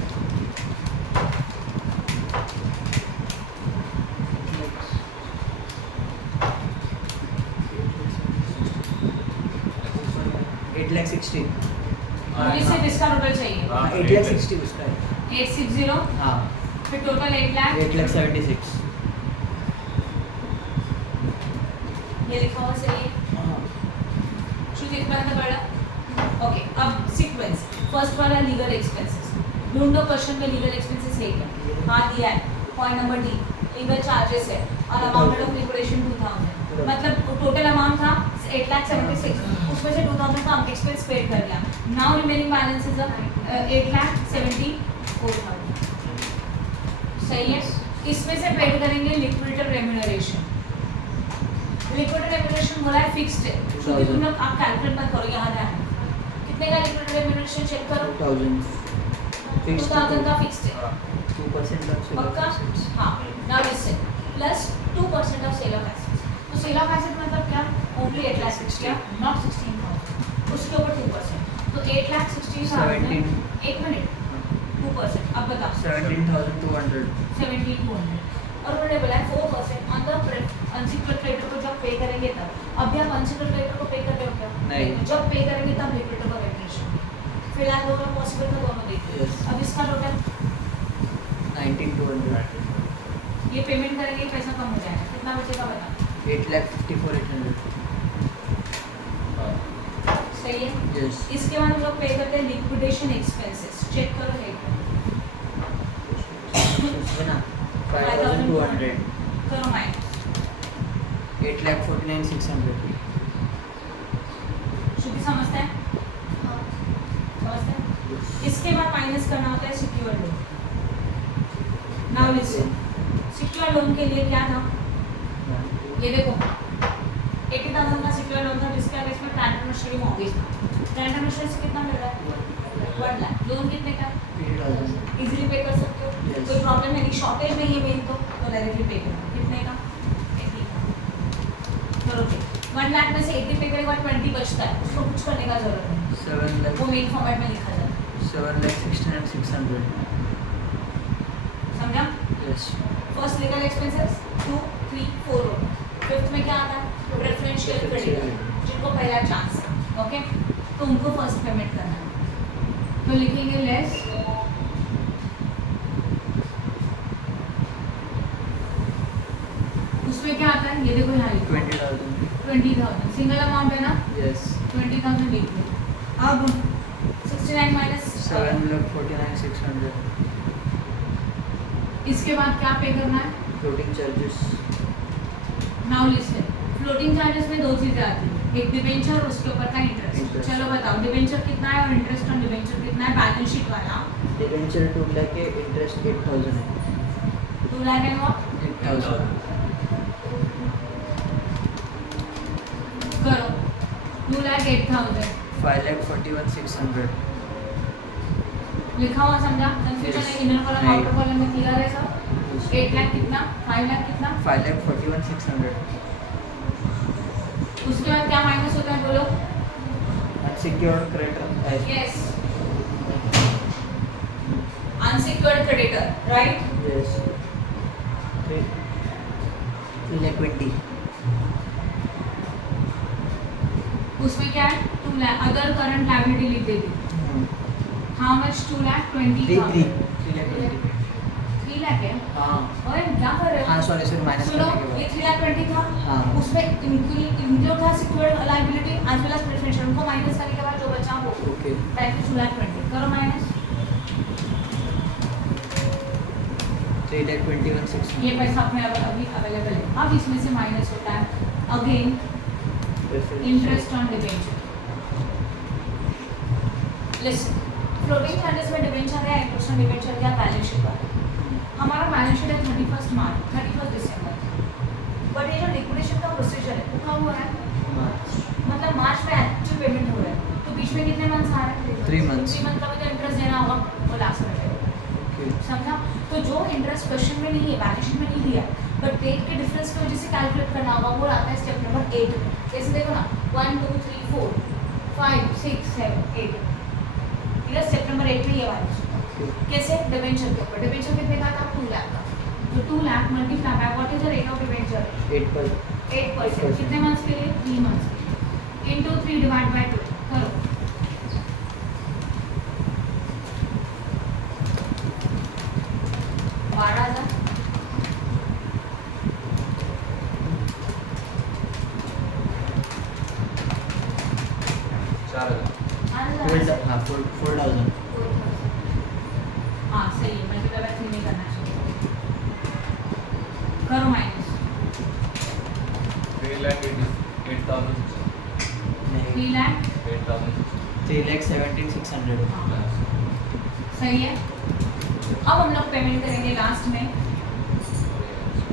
एट लाख 60. मुझे सिर्फ इसका टोटल चाहिए। हाँ, 8,60,000 उसका है. 860 हाँ फिर टोटल 8 लाख 8,76,000. ये लिखा हुआ सही है। हाँ शुद्ध इतना बड़ा। ओके, अब सीक्वेंस। फर्स्ट वाला लीगल एक्सपेंसेस। ढूंढो क्वेश्चन में लीगल एक्सपेंसेस है क्या। हाँ दिया है। Point number D, legal charges है और अमाउंट ऑफ लिक्विडेशन 2000। मतलब टोटल अमाउंट था 8,76,000, उसमें से 2000 का हमने एक्सपेंस पेड कर दिया। Now remaining balance is 8,74,000। सही है। इसमें से पेड करेंगे लिक्विडेटर रेम्यूनरेशन। लिक्विडेटर रेम्यूनरेशन बोला है फिक्स्ड है, क्योंकि तुम लोग आप कैलकुलेट मत करो, यहाँ ध्यान है। कितने का लिक्विडेटर रेम्यूनरेशन चेक करो, 2,000. 2000 का फिक्स्ड है 2% of sale of पक्का। assets. हाँ, now listen plus 2% of sale of assets. तो सेल ऑफ एसेट मतलब क्या, ओनली 8,60,000 नॉट 16,000, उसके ऊपर 2%। तो 8,60,000 एक मिनट 2%। अब बताओ 17,200. 17,200 और उन्होंने बोला है 4% ऑन द अनसिक्योर्ड क्रेडिटर को जब पे करेंगे तब। अभी आप अनसिक्योर्ड क्रेडिटर को पे कर रहे हो क्या, नहीं। जब पे करेंगे तब लिक्विडेटर का रेम्यूनरेशन। फिलहाल दोनों पॉसिबल था, दोनों देखिए। Yes. अब इसका टोटल 19,200. ये पेमेंट करेंगे पैसा कम हो जाएगा, कितना बचेगा बता। 8,54,800. सही है। Yes. इसके बाद हम लोग पे करते हैं लिक्विडेशन एक्सपेंसेस। चेक करो रेट बना 5,200. करो माइनस 8,49,600. शुद्धि समझते हैं, हाँ। समझते हैं। इसके बाद माइनस करना होता है secure loan. Now listen, secure loan के लिए क्या था, ये देखो 80,000 का सिक्योर लोन था, जिसके आगे इसमें प्लांट एंड मशीनरी मॉर्गेज था। प्लांट एंड मशीनरी से कितना मिल रहा है, 1 लाख। लोन कितने का, 3,000. इजीली पे कर सकते हो। Yes. कोई प्रॉब्लम नहीं, शॉर्टेज नहीं है मेन तो डायरेक्टली पे करो। कितने का, 80 का। चलो ठीक, 1 लाख में से 80 पे करेगा, 20 बचता है, उसको कुछ करने का जरूरत नहीं, 7 lakh. वो मेन फॉर्मेट में लिखा जाता है। 7,69,600. समझा। Yes. फर्स्ट लीगल एक्सपेंसेस 2, 3, 4 होगा। फिफ्थ में क्या आता है, प्रेफरेंशियल क्रेडिटर, जिनको पहला चांस है। ओके, तो उनको फर्स्ट पेमेंट करना है, तो लिखेंगे लेस उसमें क्या आता है, ये देखो यहाँ लिखो 20,000. 20,000 सिंगल अमाउंट है ना, Yes. 20,000 लिख दो। अब 69 माइनस 7,49,600. इसके बाद क्या पे करना है। Floating charges. Now listen, floating charges में दो चीजें आती है, एक डिबेंचर और उसके ऊपर का इंटरेस्ट। Interest. चलो बताओ डिबेंचर कितना है और इंटरेस्ट ऑन डिबेंचर कितना है। बैलेंस शीट वाला Debenture 2 lakh है, interest 8,000 है. 2 लाख एंड व्हाट 8,000. करो 2,08,000 5,41,600. लिखा हुआ समझा, कंफ्यूजन है। इनर कॉलम नहीं। आउटर कॉलम में क्लियर है सब। 8 लाख कितना, 5 लाख कितना, 5,41,600. उसके बाद क्या माइनस होता है बोलो। Unsecured creditor. Yes, unsecured creditor right. Yes. 3,20,000. उसमें क्या है 2 लाख। अदर करंट लायबिलिटी लिख देती, हाउ मच 2,20,000 3 लाख है। हाँ ओए क्या कर रहे हो? हाँ सॉरी सॉरी माइनस सुनो, करने के ये बाद 3,20,000 था। हाँ। उसमें इंक्लूड था secured liability as well as preferential, उनको माइनस करने के बाद जो बचा वो ओके बैंक में 2,20,000 करो माइनस। 3,21,600 ये पैसा अपने अभी अवेलेबल है। अब इसमें से माइनस होता है again interest on debenture. Listen, floating charges में डिबेंचर है, इंटरेस्ट ऑन डिबेंचर क्या बैलेंस शीट पर। हमारा बैलेंस शीट है 31 मार्च 31 दिसंबर, बट ये जो लिक्विडेशन का प्रोसीजर है वो कब हुआ है? मतलब मार्च में एक्चुअल पेमेंट हो रहा है, तो बीच में कितने मंथ्स आ रहे हैं? 3 months। 3 मंथ का भी तो इंटरेस्ट देना होगा, वो लास्ट में देगा। ओके समझा? तो जो इंटरेस्ट क्वेश्चन में नहीं है, बैलेंस शीट में नहीं दिया, बट डेट के डिफरेंस की वजह से कैलकुलेट करना होगा, वो आता है स्टेप नंबर 8 में। कैसे देखो ना 1 2 3 4 5 6 7 8, इधर स्टेप नंबर 8 में ये वाला कैसे डिबेंचर के ऊपर। डिबेंचर कितने का था? 2 लाख का। तो 2 lakh multiply by what is the rate of debenture? 8%। कितने मंथ्स के लिए? 3 मंथ्स के लिए। इनटू 3 डिवाइड बाय 2 करो। बारह हजार। हाँ 4,000 हाँ सही है, मल्टीप्लाई बाय 3 नहीं करना चाहिए। करो माइनस 3 लाख 3,17,600 सही है। अब हम लोग पेमेंट करेंगे लास्ट में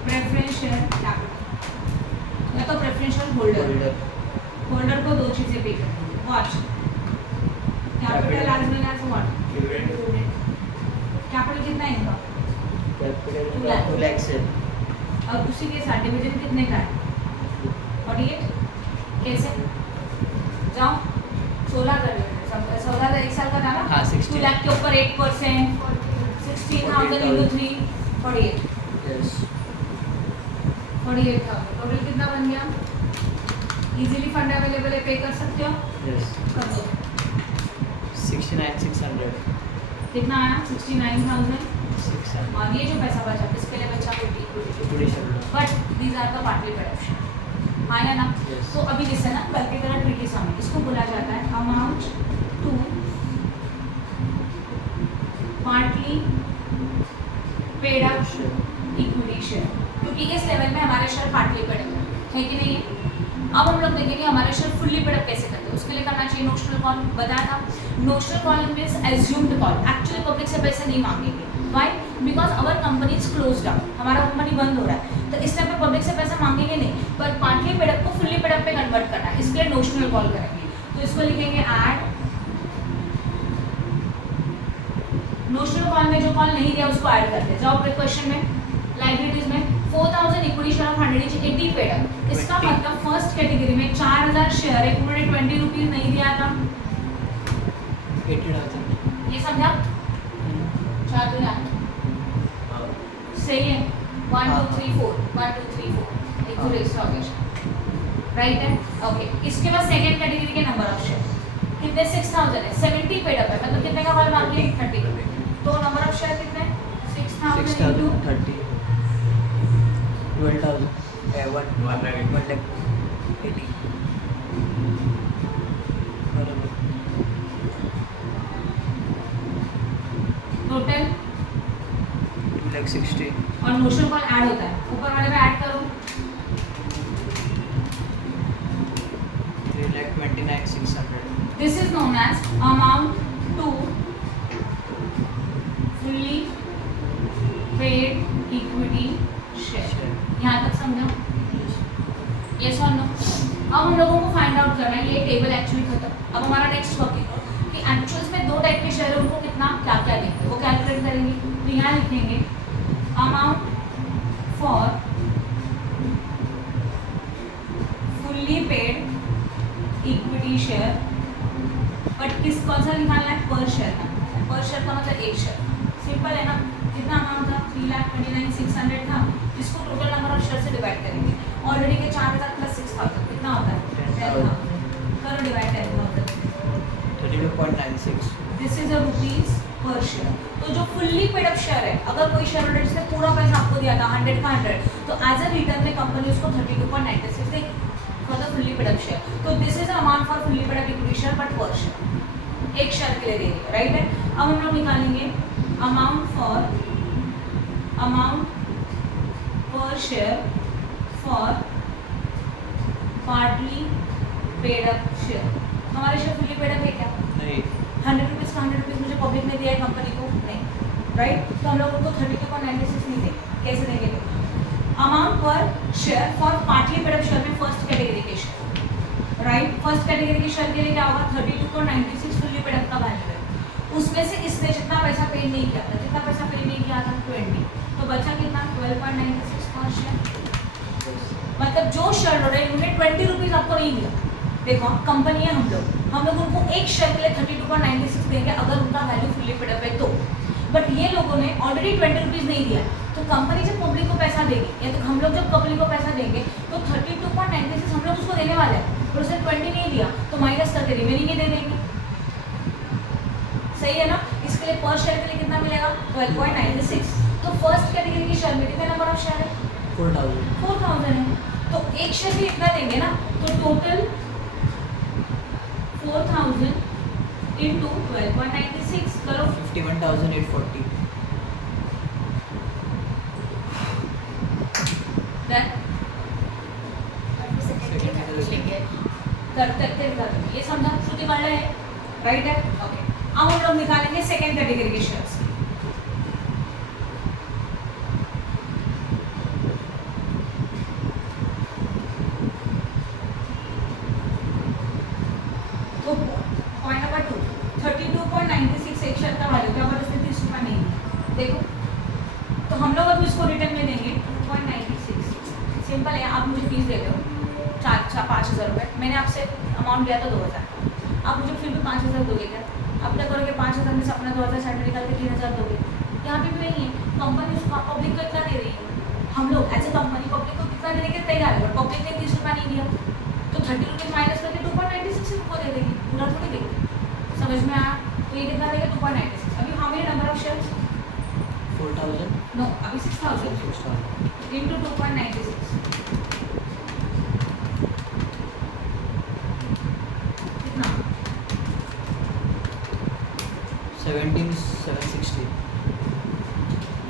प्रेफरेंस शेयर कैपिटल, या तो प्रेफरेंशियल होल्डर को 2 चीजें पे करनी है। Watch capital as well as what capital कितना है इनका? 2 लाख से और उसी के साथ डिवीजन कितने का है? 48। कैसे जाओ 16 कर लो, 16 का 1 साल का था ना। हाँ, 16। 2 लाख के ऊपर 8% 16,000 into 3 48 यस 48,000 टोटल कितना बन गया? इजीली फंड अवेलेबल है, पे कर सकते हो, यस कर दो। 69,600 कितना आया? 69,000। 600 और ये जो पैसा बचा किसके लिए बचा? Equity share but these are the partly paid option, आया ना? Yes. तो अभी जैसे ना कल की तरह ट्रिकी सम, इसको बोला जाता है amount to partly paid up equity share, क्योंकि इस लेवल में हमारे शेयर पार्टली पेड अप है कि नहीं है। अब हम लोग देखेंगे हमारे शेयर फुल्ली पेड अप कैसे करते हैं। उसके लिए करना चाहिए नोशनल कॉल, बताया था। Notional call means assumed call, actually public से पैसे नहीं मांगेंगे। Why? Because our company is close down, हमारा कंपनी बंद हो रहा है, तो इस टाइम पे पब्लिक से पैसा मांगेंगे नहीं, पर पार्टली पेड अप को फुल्ली पेड अप पे कन्वर्ट करना है, इसके लिए नोशनल कॉल करेंगे। तो इसको लिखेंगे ऐड नोशनल कॉल में जो कॉल नहीं दिया उसको ऐड करते जाओ। क्वेश्चन में लाइबिलिटीज में 4,000 equity share of 180 paid up, इसका 20 मतलब फर्स्ट कैटेगरी में 4,000 शेयर है, उन्होंने 20 रुपीज नहीं दिया था, 80,000 ये समझा? 4 2 9 सही है। 1 2 3 4 1 2 3 4 एक तो रेस हो गया, राइट है। ओके, इसके बाद सेकंड कैटेगरी के नंबर ऑफ शेयर कितने? 6,000 है, 70 पेड अप है, मतलब कितने का कॉल मांग लिए? 30। तो नंबर ऑफ शेयर कितने? 6,000 into 30 12,000 1,80,000 बराबर टोटल 2,60,000 और नोशनल कॉल ऐड होता है, ऊपर वाले में ऐड करो 3,29,600 this is known as amount to fully paid equity share. यहाँ तक समझो? यस और नो? अब हम लोगों को फाइंड आउट करना है, ये टेबल एक्चुअली खत्म। अब हमारा नेक्स्ट वर्क कि एक्चुअल्स में 2 टाइप के शेयर है, उनको कितना क्या क्या देंगे वो कैलकुलेट करेंगे। तो यहाँ लिखेंगे amount for fully paid equity share, but किस कौन सा निकालना है? पर शेयर का। पर शेयर का मतलब 1 शेयर, सिंपल है ना। कितना अमाउंट था? 3,29,600 था, जिसको टोटल नंबर ऑफ शेयर से डिवाइड करेंगे। ऑलरेडी के 4,000 प्लस 6,000 कितना होता है? 10,000। करो divide 10,000, 32.96 this is a rupees per share. तो तो जो फुल्ली पेड अप शेयर है, अगर कोई शेयर होल्डर जिसने पूरा पैसा आपको दिया था 100 का 100, तो एज अ रिटर्न में कंपनी उसको 32.96 देगी for the fully paid up share. तो this is amount for fully paid up equity share but per share, एक शेयर के लिए दे रही है, राइट है. अब हम लोग निकालेंगे अमाउंट पर share for partly paid up share. हमारे शेयर फुल्ली पेड अप है क्या? नहीं. 100 रुपीज़ का 100 रुपीज़ मुझे पब्लिक ने दिया है कंपनी को, नहीं, राइट. तो हम लोग उनको 32.96 नहीं देंगे. कैसे देंगे? अमाउंट पर share for partly paid up share में फर्स्ट कैटेगरी के शेयर, राइट. फर्स्ट कैटेगरी के शेयर के लिए क्या होगा? 32.96 फुल्ली पेड अप का वैल्यू है. उसमें से इसने जितना पैसा पे नहीं किया था, जितना पैसा पे नहीं किया था 20, तो बचा कितना? 12.96 पर शेयर. मतलब जो शेयर होल्डर है उन्होंने 20 रुपीज़ आपको नहीं दिया. देखो कंपनी है, हम लोग उनको एक शेयर के लिए 32.96 देंगे अगर उनका वैल्यू फुल्ली पेड अप है तो. बट ये लोगों ने ऑलरेडी 20 रुपीज़ नहीं दिया, तो कंपनी जब पब्लिक को पैसा देगी या तो हम लोग जब पब्लिक को पैसा देंगे तो 32.96 हम लोग उसको देने वाले हैं, पर उसने 20 नहीं दिया तो माइनस करके रिमेनिंग ही दे देंगे. सही है ना. इसके लिए पर शेयर के लिए कितना मिलेगा? 12.96. तो फर्स्ट कैटेगरी के शेयर में कितने नंबर ऑफ शेयर है? 4000 है. तो एक शेयर भी इतना देंगे ना, तो टोटल 4000 into 12.96 करो. 51,840. Then ये समझा? श्रुति कर रहे हैं, राइट है. ओके. अब हम लोग निकालेंगे सेकेंड कैटेगरी के शेयर्स. तो पॉइंट नंबर 2, 32.96 एक शेयर का वैल्यू क्या, पर उसने 30 रुपये नहीं दिया. देखो, तो हम लोग अभी इसको रिटर्न में देंगे 2.96. सिंपल है. आप मुझे फीस देते हो 5,000 रुपये, मैंने आपसे अमाउंट लिया था 2,000, आप मुझे फिर भी 5,000 दोगे क्या? आप क्या करोगे? 5,000 में से अपना 2,000 साइड में निकाल के 3,000 दोगे. यहाँ पे भी नहीं है. कंपनी उसको पब्लिक को इतना दे रही है, हम लोग एज ए कंपनी पब्लिक को कितना देने के तैयार है, बट पब्लिक ने 30 रुपये नहीं दिया, तो 30 रुपीज़ माइनस करके 2.96 उनको दे देंगे. पूरा थोड़ी देंगे. समझ में आया? तो ये कितना देगा? 2.96. अभी how many number of shares? 4,000. No, अभी 6,000 इंटू 2.96 कितना? 17,760.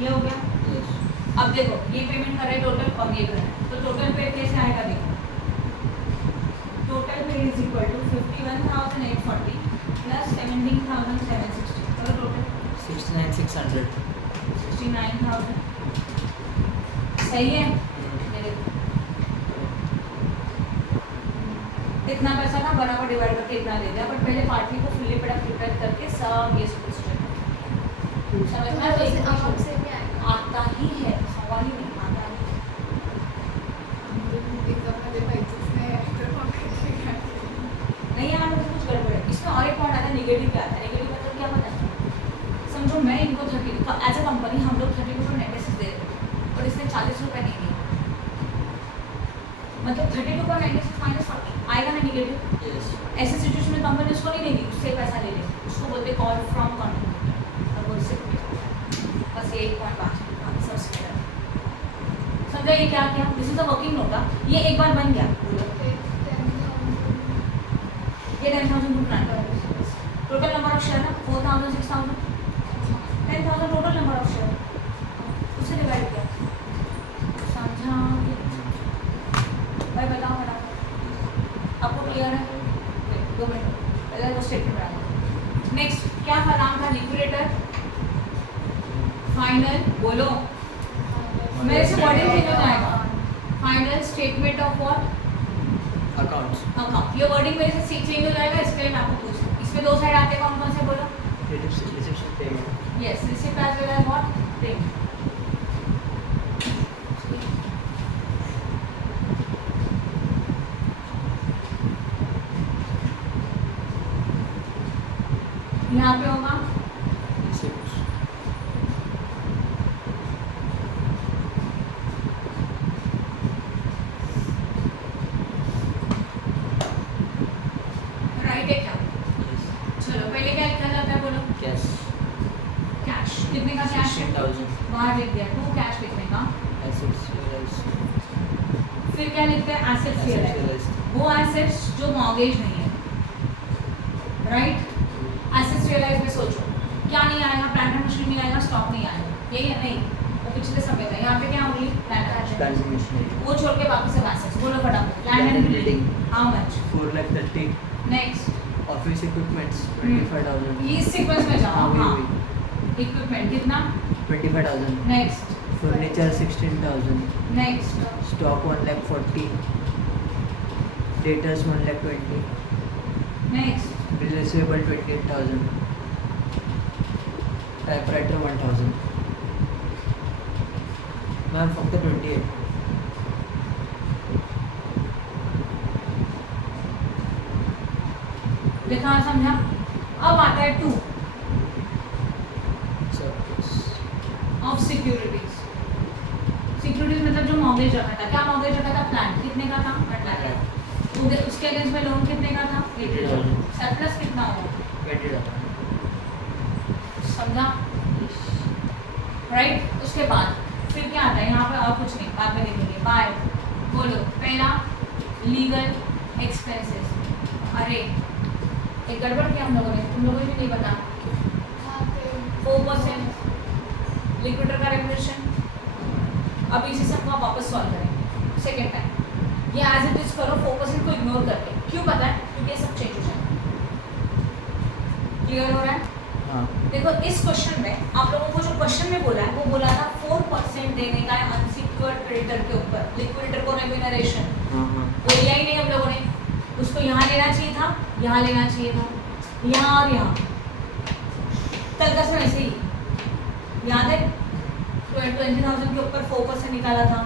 ये हो गया. Yes. अब देखो, ये पेमेंट कर रहे हैं टोटल और ये कर रहे हैं, तो टोटल पे कैसे आएगा? देखो, टोटल पे इज इक्वल टू 51,840 प्लस 17,760. करो टोटल. 69,600. 69,000. सही है. ये देखो, इतना पैसा ना बराबर डिवाइड करके इतना दे दिया, बट पहले पार्टी को फुल्ली पेड अप प्रिपेयर करके सब ये सब समझ में आया? तो अमाउंट से भी आएगा. आता ही है, सवाल ही नहीं, आता ही है. नहीं यहाँ मुझे कुछ गड़बड़ है. इसमें और एक पॉइंट आता है निगेटिव क्या आता है. निगेटिव मतलब क्या पता है? समझो मैं इनको 30 एज अ कंपनी हम लोग 32.96 दे रहे हैं और इसने 40 रुपये नहीं दिए, मतलब 32.96 माइनस 40 आएगा ना निगेटिव. Yes. ऐसे सिचुएशन में कंपनी उसको नहीं देगी, उससे पैसा ले लेगी. उसको बोलते कॉल फ्रॉम कंट्रीब्यूटर और वो उससे बस ये एक पॉइंट बाकी सब स्क्वायर. समझा ये क्या किया? This is a working note. ये एक बार बन गया, ये 10,000 टोटल नंबर ऑफ शेयर ना 4,000 6,000 10,000 टोटल नंबर ऑफ शेयर, उससे डिवाइड किया. समझा भाई? बताओ फटाफट. आपको क्लियर है? 2 मिनट पहले वो स्टेटमेंट बनाना. नेक्स्ट क्या था? नाम था लिक्विडेटर. फाइनल बोलो, मेरे से वर्डिंग चेंज हो जाएगा. Final statement of what? Accounts. Account. ये वर्डिंग मेरे से चेंज हो जाएगा, इसके लिए मैं आपको पूछ रही हूँ. इसमें 2 साइड आते हैं, कौन कौन से बोलो? Reception payment. Yes, receipt as well as what? Payment. यहाँ पे होगा Receipts. राइट है क्या? Yes. चलो पहले क्या लिखा जाता है बोलो? Cash. कैश. कितने का कैश है? 16,000 बाहर लिख दिया। 2 कैश लिखने का। assets realized फिर क्या लिखते हैं? Assets assets realise. realized वो एसेट्स जो मॉर्गेज नहीं है, राइट? एसेट्स रियलाइज में सोचो क्या नहीं आएगा? प्लांट एंड मशीनरी नहीं आएगा, स्टॉक नहीं आएगा, यही है? नहीं, वो पिछले समय था। यहाँ पे क्या होगी? Plant and plant machinery. and machinery वो छोड़ के बाकी सब एसेट्स। बोलो फटाफट। Land and building. How much? 4,30,000 next office equipments 25,000 ये सीक्वेंस में जाओ। हाँ, हाँ, वही इक्विपमेंट कितना? 25,000 next furniture 16,000 next stock 1,40,000 debtors 1,20,000 next bill receivable 28,000 typewriter 1,000 ma'am फक्त 28 लिखा समझा? अब आता है 2 surplus ऑफ सिक्योरिटीज। सिक्योरिटीज मतलब जो मॉर्गेज रखा था। क्या मॉर्गेज रखा था? प्लांट। कितने का था? 1,00,000। उसके अगेंस्ट में लोन कितने का था? 80,000। सरप्लस कितना होगा? 20,000 समझा? राइट? उसके बाद फिर क्या आता है? यहाँ पे और कुछ नहीं, बाद में लिखेंगे। बाय बोलो। पहला लीगल एक्सपेंसेस। अरे एक गड़बड़ किया हम लोगों ने, तुम लोगों ने नहीं बता। 4% लिक्विडेटर का रेगुलेशन। अब इसी सब को आप वापस सॉल्व करेंगे सेकेंड टाइम। ये एज इट इज करो, 4% को इग्नोर करके। क्यों पता है? क्योंकि ये सब चेंज हो जाएगा। क्लियर हो रहा है? हाँ देखो इस क्वेश्चन में आप लोगों को जो क्वेश्चन में बोला है वो बोला था 4% देने का है अनसिक्योर्ड क्रेडिटर के ऊपर, लिक्विडेटर को रेम्यूनरेशन। हाँ वो लिया ही नहीं हम लोगों ने। उसको यहाँ लेना चाहिए था, यहाँ लेना चाहिए था, यहाँ और यहाँ। कल का समय ऐसे ही याद है? 20,000 के ऊपर 4% निकाला था।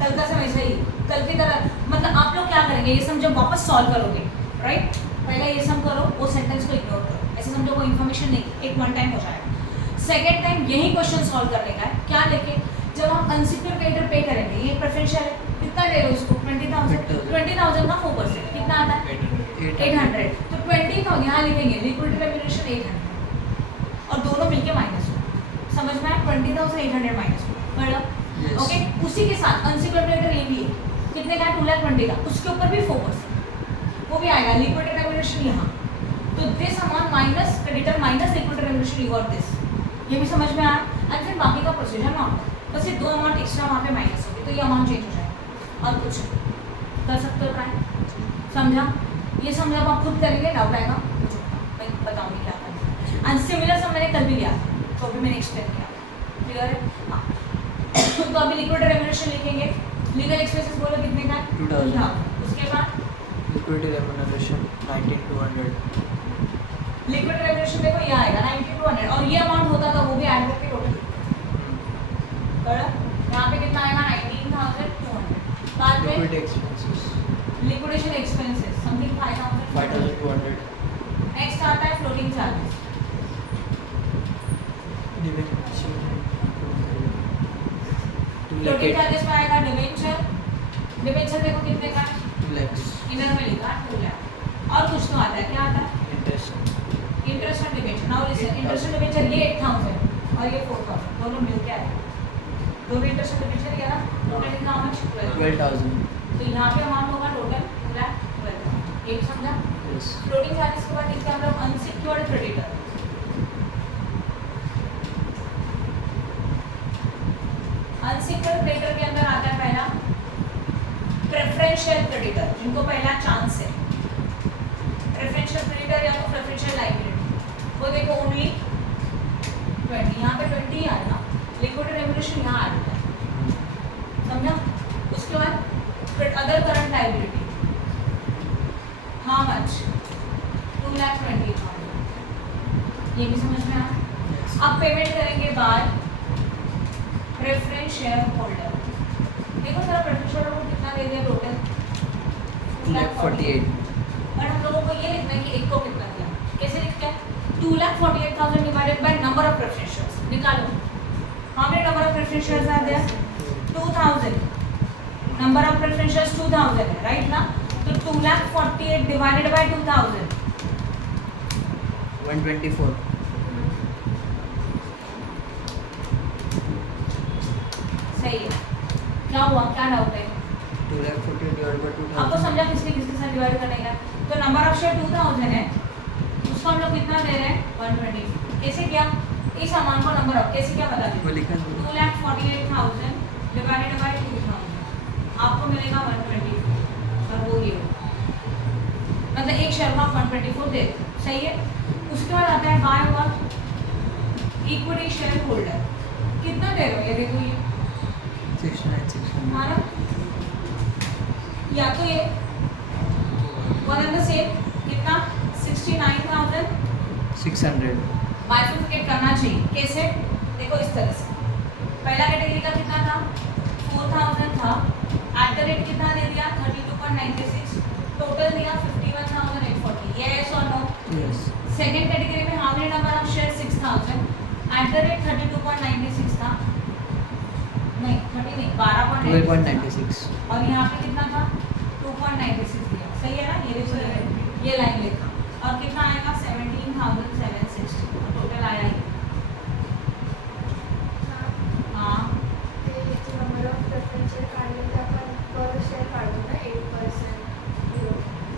कल का समय ऐसे ही, कल की तरह। मतलब आप लोग क्या करेंगे? ये सम जब वापस सॉल्व करोगे, राइट? पहले ये सम करो, वो सेंटेंस को इग्नोर करो। ऐसे समझो कोई इन्फॉर्मेशन नहीं, एक वन टाइम हो जाएगा। सेकेंड टाइम यही क्वेश्चन सॉल्व करने का है। क्या लेके? जब हम अनसिक्योर्ड क्रेडिटर पे करेंगे, ये प्रेफरेंशियल है, कितना ले लो इसको? 20,000। 20,000 का 4% कितना आता है? 800। तो 20,000 यहाँ लिखेंगे, लिक्विडिटी रेम्यूनरेशन 800 और दोनों मिलके माइनस हो। समझ में आया? 20,800 माइनस हो। Yes. ओके, उसी के साथ अनसिक्योर्ड क्रेडिटर ये भी है। कितने का? 2,20,000 का। उसके ऊपर भी 4% वो भी आएगा। लिक्विडिटी रेम्यूनरेशन यहाँ, तो this amount minus creditor minus liquidity remuneration, you got this. ये भी समझ में आया? एंड फिर बाकी का प्रोसीजर ना होता, बस ये 2 अमाउंट एक्स्ट्रा वहाँ पे माइनस होगी, तो ये अमाउंट चेंज हो जाएगा। और कुछ कर सकते हो ट्राई। समझा? ये समझा? अब आप खुद करेंगे, डाउट आएगा मैं बताऊँगी क्या करना। एंड सिमिलर सब मैंने कल भी लिया था, तो अभी मैंने एक्सप्लेन किया। क्लियर है? हाँ। तो अभी लिक्विडिटी रेम्यूनरेशन लिखेंगे। लीगल एक्सपेंसेस बोलो कितने का? 2,000। उसके बाद liquidity remuneration 19,200 लिक्विड रेगुलेशन देखो ये आएगा 9200 और ये अमाउंट होता था वो भी ऐड करके टोटल करा। यहाँ पे कितना आएगा? 19,200। बाद में liquidity expenses liquidation expenses something 5,200। 5,200 next आता है फ्लोटिंग चार्जेस। फ्लोटिंग चार्जेस में आएगा डिवेंचर। डिवेंचर देखो कितने का? 2 lakhs इधर में लिखा 2 लाख। और कुछ तो आता है, क्या आता है? interest interest on debenture. Now listen, interest on debenture ये 8,000 और ये 4,000 दोनों मिलके आएगा। दोनों इंटरेस्ट ऑन डिवेंचर ये ना टोटल कितना हाउ मच? 12,000 तो यहाँ पे अमाउंट होगा टोटल 2,12,000। ये भी समझा? yes फ्लोटिंग चार्जेस के बाद इसके हम लोग अनसिक्योर्ड क्रेडिटर। अनसिक्योर्ड क्रेडिटर के अंदर आता है पहला प्रेफरेंशियल क्रेडिटर, जिनको पहला चांस है। प्रेफरेंशियल क्रेडिटर या तो प्रेफरेंशियल लायबिलिटी, वो देखो ओनली 20, यहाँ पे 20 आएगा। लिक्विडिटी रेम्यूनरेशन यहाँ आ जाता है। समझा? उसके बाद other current liability how much? 2,20,000। ये भी समझ में आया? yes अब पेमेंट करेंगे बाद प्रेफरेंस शेयर होल्डर। देखो सर प्रेफरेंस शेयर होल्डर को कितना दे दिया टोटल? 2,48,000 और हम लोगों को ये लिखना है कि एक को कितना दिया। कैसे लिखते हैं? 2,48,000 divided by number of preference shares. निकालो, how many number of preference shares are there? 2,000। Number of preference shares 2,000 है, राइट ना? तो 2,48,000 डिवाइडेड बाय 2,000 124 ये क्या हुआ, क्या डाउट है 240 divided by 2000. आपको समझा किसके साथ डिवाइड करने का? तो नंबर ऑफ शेयर 2000 है, उसको हम लोग कितना दे रहे हैं 120। कैसे किया इस अमाउंट को नंबर ऑफ कैसे क्या बता वो दीजिए लिखा है 2,48,000 डिवाइडेड बाय 2000 आपको मिलेगा 120 और वो ये मतलब एक शेयर को आप 124 दे दो, सही है। उसके बाद आता है बाय और इक्विटी शेयर होल्डर कितना दे रहे हो ये देखो ये 69,600. हमारा या तो ये वन एंड द सेम कितना 69,000 600. बाइफिकेट करना चाहिए कैसे देखो इस तरह से पहला कैटेगरी का कितना था 4,000 था एट द रेट कितना दे दिया 32.96 टोटल दिया 51,840 यस और नो Yes. सेकंड कैटेगरी में how many number of share 6,000 at the rate 32.96 था नहीं 30 नहीं 12.96 12.96. और यहाँ पे कितना था 2.96 दिया सही है ना ये देखो ये लाइन लिखा और कितना आएगा 17,760 टोटल आया ये हाँ ते नंबर ऑफ प्रेफरन्शियल काढले तर आपण पर शेअर काढतो ना 8%.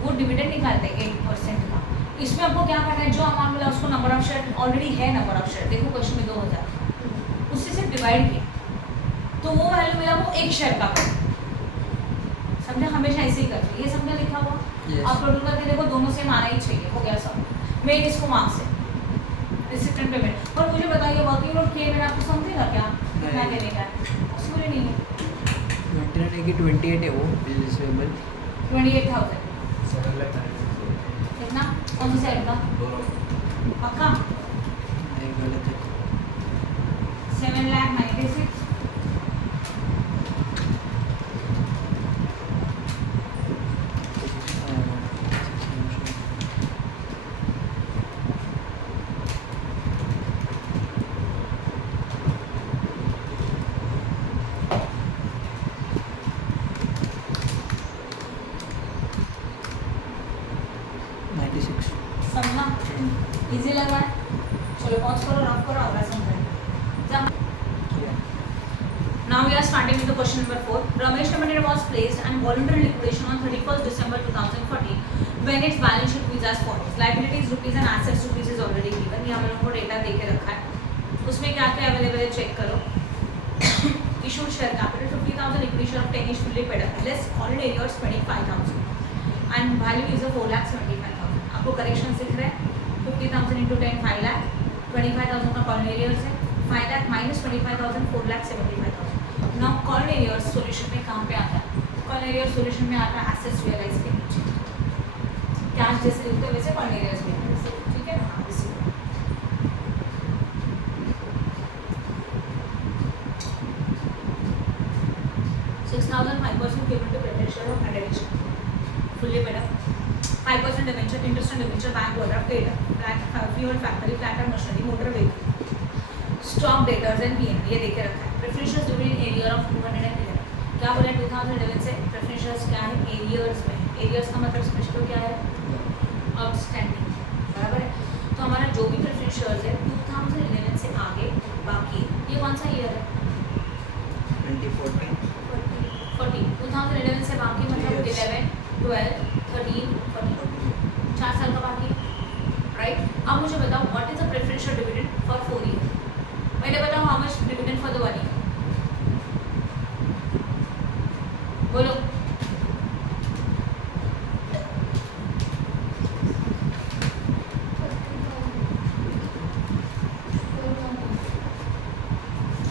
वो डिविडेंड निकालते हैं 8% का इसमें आपको क्या करना है जो अमाउंट मिला उसको नंबर ऑफ शेयर ऑलरेडी है नंबर ऑफ शेयर देखो क्वेश्चन में 2000 उससे सिर्फ डिवाइड किया तो वो वैल्यू मिला वो एक शेयर का समझा हमेशा ऐसे ही करते ये समझा लिखा हुआ Yes. आप टोटल करके देखो दोनों सेम आना ही चाहिए हो गया सब मेन इसको मार्क्स है रिसिप्टेंट पेमेंट और मुझे बताइए वर्किंग लोड किए मैंने आपको समझेगा क्या कितना नहीं। देने का है पॉसिबल ही नहीं है 29 है कि 28 है वो रिलीजेबल. 28,000 7 lakh 96. कितना कौन सा साइड का पक्का नहीं गलत है. 7,96,000 समझना इजी लगा है चलो पॉज करो रफ करो अगला समझाएंगे Now we are starting with the question number 4. Ramesh Limited was placed and voluntary liquidation on 31st December 2014 when its balance sheet reads as follows. Liabilities rupees and assets rupees is already given. ये हम लोगों को डेटा दे के रखा है उसमें क्या क्या अवेलेबल है चेक करो. Issued share capital 50,000 equity share of 10 is fully paid up less all arrears 25,000 and value is a 4,75,000. आपको करेक्शन दिख रहा है 50,000 into 10 5 lakh 25,000 का कॉल एरियर्स है 5 lakh minus 25,000 4,75,000. Now call arrears solution में कहाँ पे आता है कॉल एरियर सॉल्यूशन में आता है एसेट्स रियलाइज के नीचे कैश जैसे लिखते हैं वैसे कॉल एरियर्स में आता है ठीक है हाँ इसी 6,000 5% payment to preference share of addition fully paid up 5% debenture interest on debenture bank overdraft paid up flat fuel factory plant and machinery motor vehicle stock debtors and P&L ये देके रखा है preferential dividend area of 211 क्या बोला 2011 से preferential क्या है areas में areas का मतलब स्पेशल क्या है आउटस्टैंडिंग बराबर है तो हमारा जो भी preferential है 2011 से आगे बाकी ये कौन सा ईयर है 2014. 2011 से बाकी मतलब 11 12 13 14 4 साल का बाकी राइट अब मुझे बताओ what is the preferential dividend for 4 year पहले बताओ how much dividend for the 1 year बोलो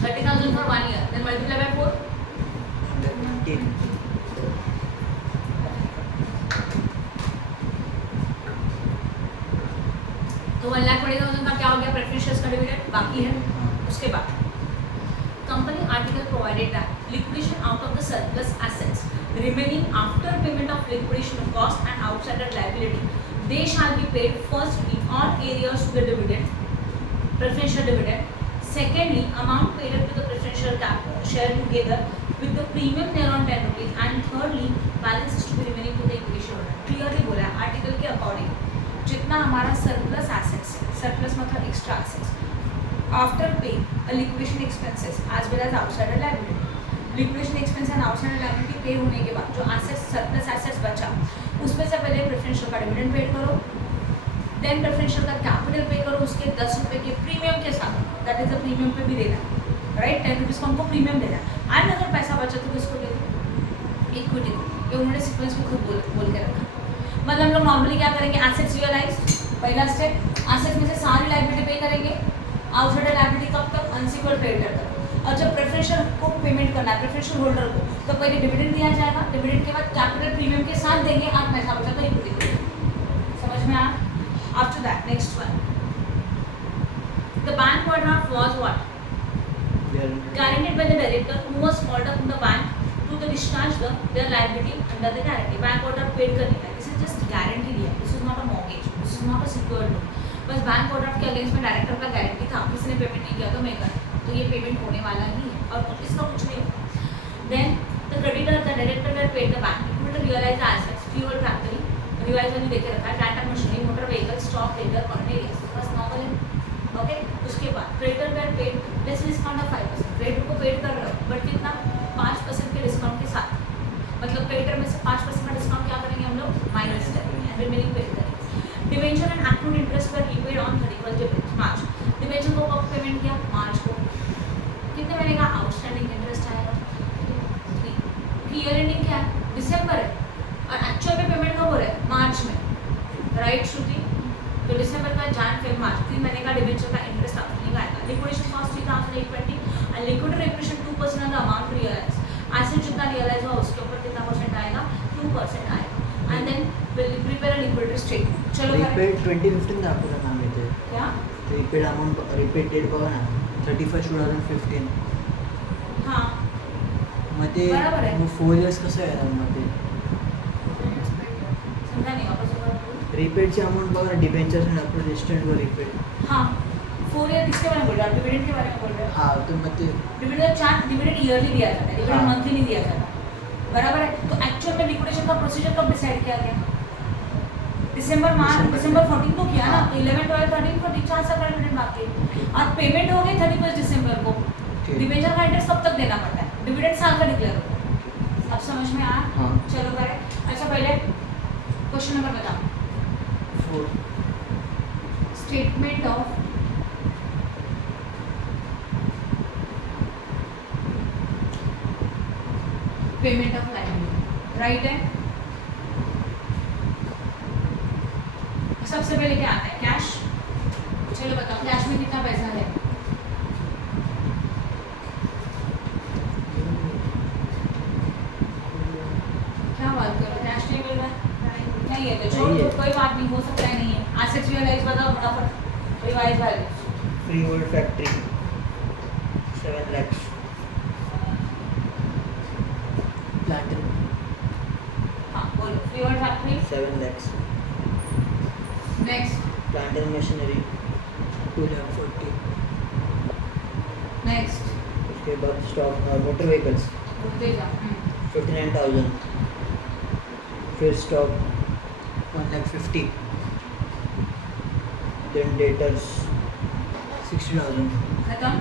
$30,000 for 1 year then multiply by 4 115. तो 1,20,000 का क्या हो गया प्रेफरेंशियल का डिविडेंड बाकी है उसके बाद company article provided that liquidation out of the surplus assets remaining after payment of liquidation cost and outsider liability they shall be paid firstly on arrears to the dividend preferential dividend secondly amount paid up to the preferential share together with the premium thereon 10 rupees and thirdly balance is to be remaining to the equity shareholder clearly बोला है आर्टिकल के अकॉर्डिंग जितना हमारा सरप्लस एसेट्स है सरप्लस मतलब extra assets after paying liquidation expenses as well as outsider liability liquidation expense and outstanding liability pay होने के बाद जो एसेट्स सरप्लस एसेट्स बचा उसमें से पहले प्रेफरेंशियल का डिविडेंड पेड करो, देन प्रेफरेंशियल का कैपिटल पे करो उसके 10 रुपये के प्रीमियम के साथ, दैट इज द प्रीमियम पे भी देना है, राइट, 10 रुपीज़ का उनको प्रीमियम देना है। एंड अगर पैसा बचा तो किसको दे दो, इक्विटी को। ये उन्होंने सीक्वेंस में खुद बोल के रखा। मतलब हम लोग नॉर्मली क्या करेंगे, एसेट्स रियलाइज पहला स्टेप, एसेट्स में से सारी लायबिलिटी पे करेंगे, आउटस्टैंडिंग लायबिलिटी कब तक, अनसिक्योर्ड क्रेडिटर तक। और जब प्रेफरेंशियल को पेमेंट करना है प्रेफरेंशियल होल्डर को, तो पहले डिविडेंड दिया जाएगा, डिविडेंड के बाद कैपिटल प्रीमियम के साथ देंगे, और पैसा बचा तो इक्विटी को। समझ में आया? After that next one, the bank overdraft was what, guaranteed by the director who was called up in the bank to the discharge their liability under the guarantee. Bank overdraft paid करने का, this is just guarantee लिया, this is not a mortgage, this is not a secured loan. बस बैंक ओवरड्राफ्ट के अगेंस्ट में डायरेक्टर का गारंटी था, किसी ने पेमेंट नहीं किया तो मैं कर, तो ये पेमेंट होने वाला ही है और इसका कुछ नहीं होगा। Then the creditor the director will pay the bank equity realise assets, fuel factory revise वाली देखे रखा है, tractor machinery, motor vehicle, stock लेकर कॉर्नेरियस, बस नॉर्मल है। ओके, उसके बाद creditor were paid less discount of 5%, creditor को पेड कर रहे हो बट कितना, 5% के डिस्काउंट के साथ, मतलब क्रेडिटर में से 5% का डिस्काउंट क्या करेंगे हम लोग, माइनस करेंगे एंड रिमेनिंग पेड करेंगे। डिवेंचर एंड एक्रूड इंटरेस्ट पर रीपेड ऑन 31 मार्च, डिवेंचर को कब पेमेंट किया, मार्च को, कितने महीने का आउटस्टैंडिंग इंटरेस्ट आएगा, ईयर एंडिंग क्या है, दिसंबर है, और एक्चुअल में पेमेंट कब हो रहा है, मार्च में, राइट श्रुति, तो दिसंबर का जान फिर मार्च 3 महीने का डिवेंचर का इंटरेस्ट आपको नहीं आएगा। Liquidation cost 3820 and liquid reputation 2% of the amount realise, asset जितना रियलाइज हुआ उसके ऊपर कितना परसेंट आएगा, 2% आएगा। And then will prepare a liquidity statement. चलो रिपेड 2015 दाखवलं ना मी ते, क्या रिपेड अमाउंट रिपेड डेट बघा ना 31 2015, हाँ मग ते बरोबर आहे. मग 4 इयर्स कसं येणार मग ते समझा नहीं वापस एक बार बोलो। रिपेडची अमाउंट बघा ना, डिबेंचर्स आणि अप्रोचेस्टेंट वर रिपेड, हाँ 4 ईयर किसके बारे में बोल रहे हो, डिविडेंड के बारे में बोल रहे हो। हाँ तो मग ते डिविडेंड चार्ट डिविडेंड ईयरली दिया जाता है, डिविडेंड हाँ. मंथली नहीं दिया जाता, बराबर है। तो एक्चुअल में लिक्विडेशन का प्रोसीजर कब डिसाइड किया गया, दिसंबर 14 को किया ना, तो 11, 12, 13, 14 4 साल का डिविडेंड बाकी है, और पेमेंट हो गई 31 दिसंबर को। ठीक. डिवेंचर का इंटरेस्ट कब तक देना पड़ता है, डिविडेंड साल का डिक्लेयर होता है। अब समझ में आया? हाँ. चलो करें। अच्छा पहले क्वेश्चन नंबर बताओ, 4 statement of payment of liability, right है। सबसे पहले क्या आता है, कैश। चलो बताओ कैश में कितना पैसा है, क्या बात करो, कैश नहीं मिल रहा है, नहीं है तो छोड़ नहीं दो, है. कोई बात नहीं, हो सकता है नहीं है। एसेट्स रियलाइज बताओ फटाफट, revise value. Freehold factory 7 lakhs, plant हाँ बोलो, freehold factory 7 lakhs, next, plant and machinery 240, next उसके बाद स्टॉक मोटर व्हीकल्स बोलते जा 59,000, फिर स्टॉक 150,000, देन डेटर्स 60,000, खत्म।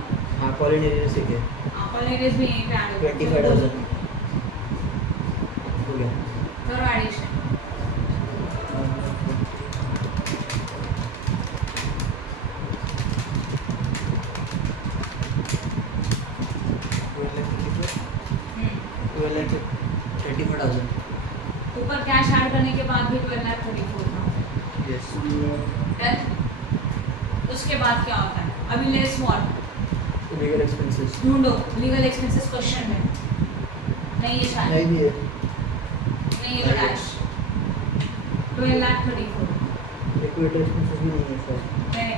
हाँ कॉलिनेरियस ठीक है कॉलेजेस भी यहीं पे आ गए, 25,000 हो गया। करो एडिशन। ट्वेल्व लाख 34,000, ऊपर कैश ऐड करने के बाद भी 12,34,000 यस। डन। उसके बाद क्या होता है, अभी लेस व्हाट, लीगल एक्सपेंसेस ढूंढो लीगल एक्सपेंसेस क्वेश्चन में नहीं है शायद, नहीं दिए, नहीं है डैश 12,34,000 लिक्विड एक्सपेंसेस भी नहीं है सर। नहीं,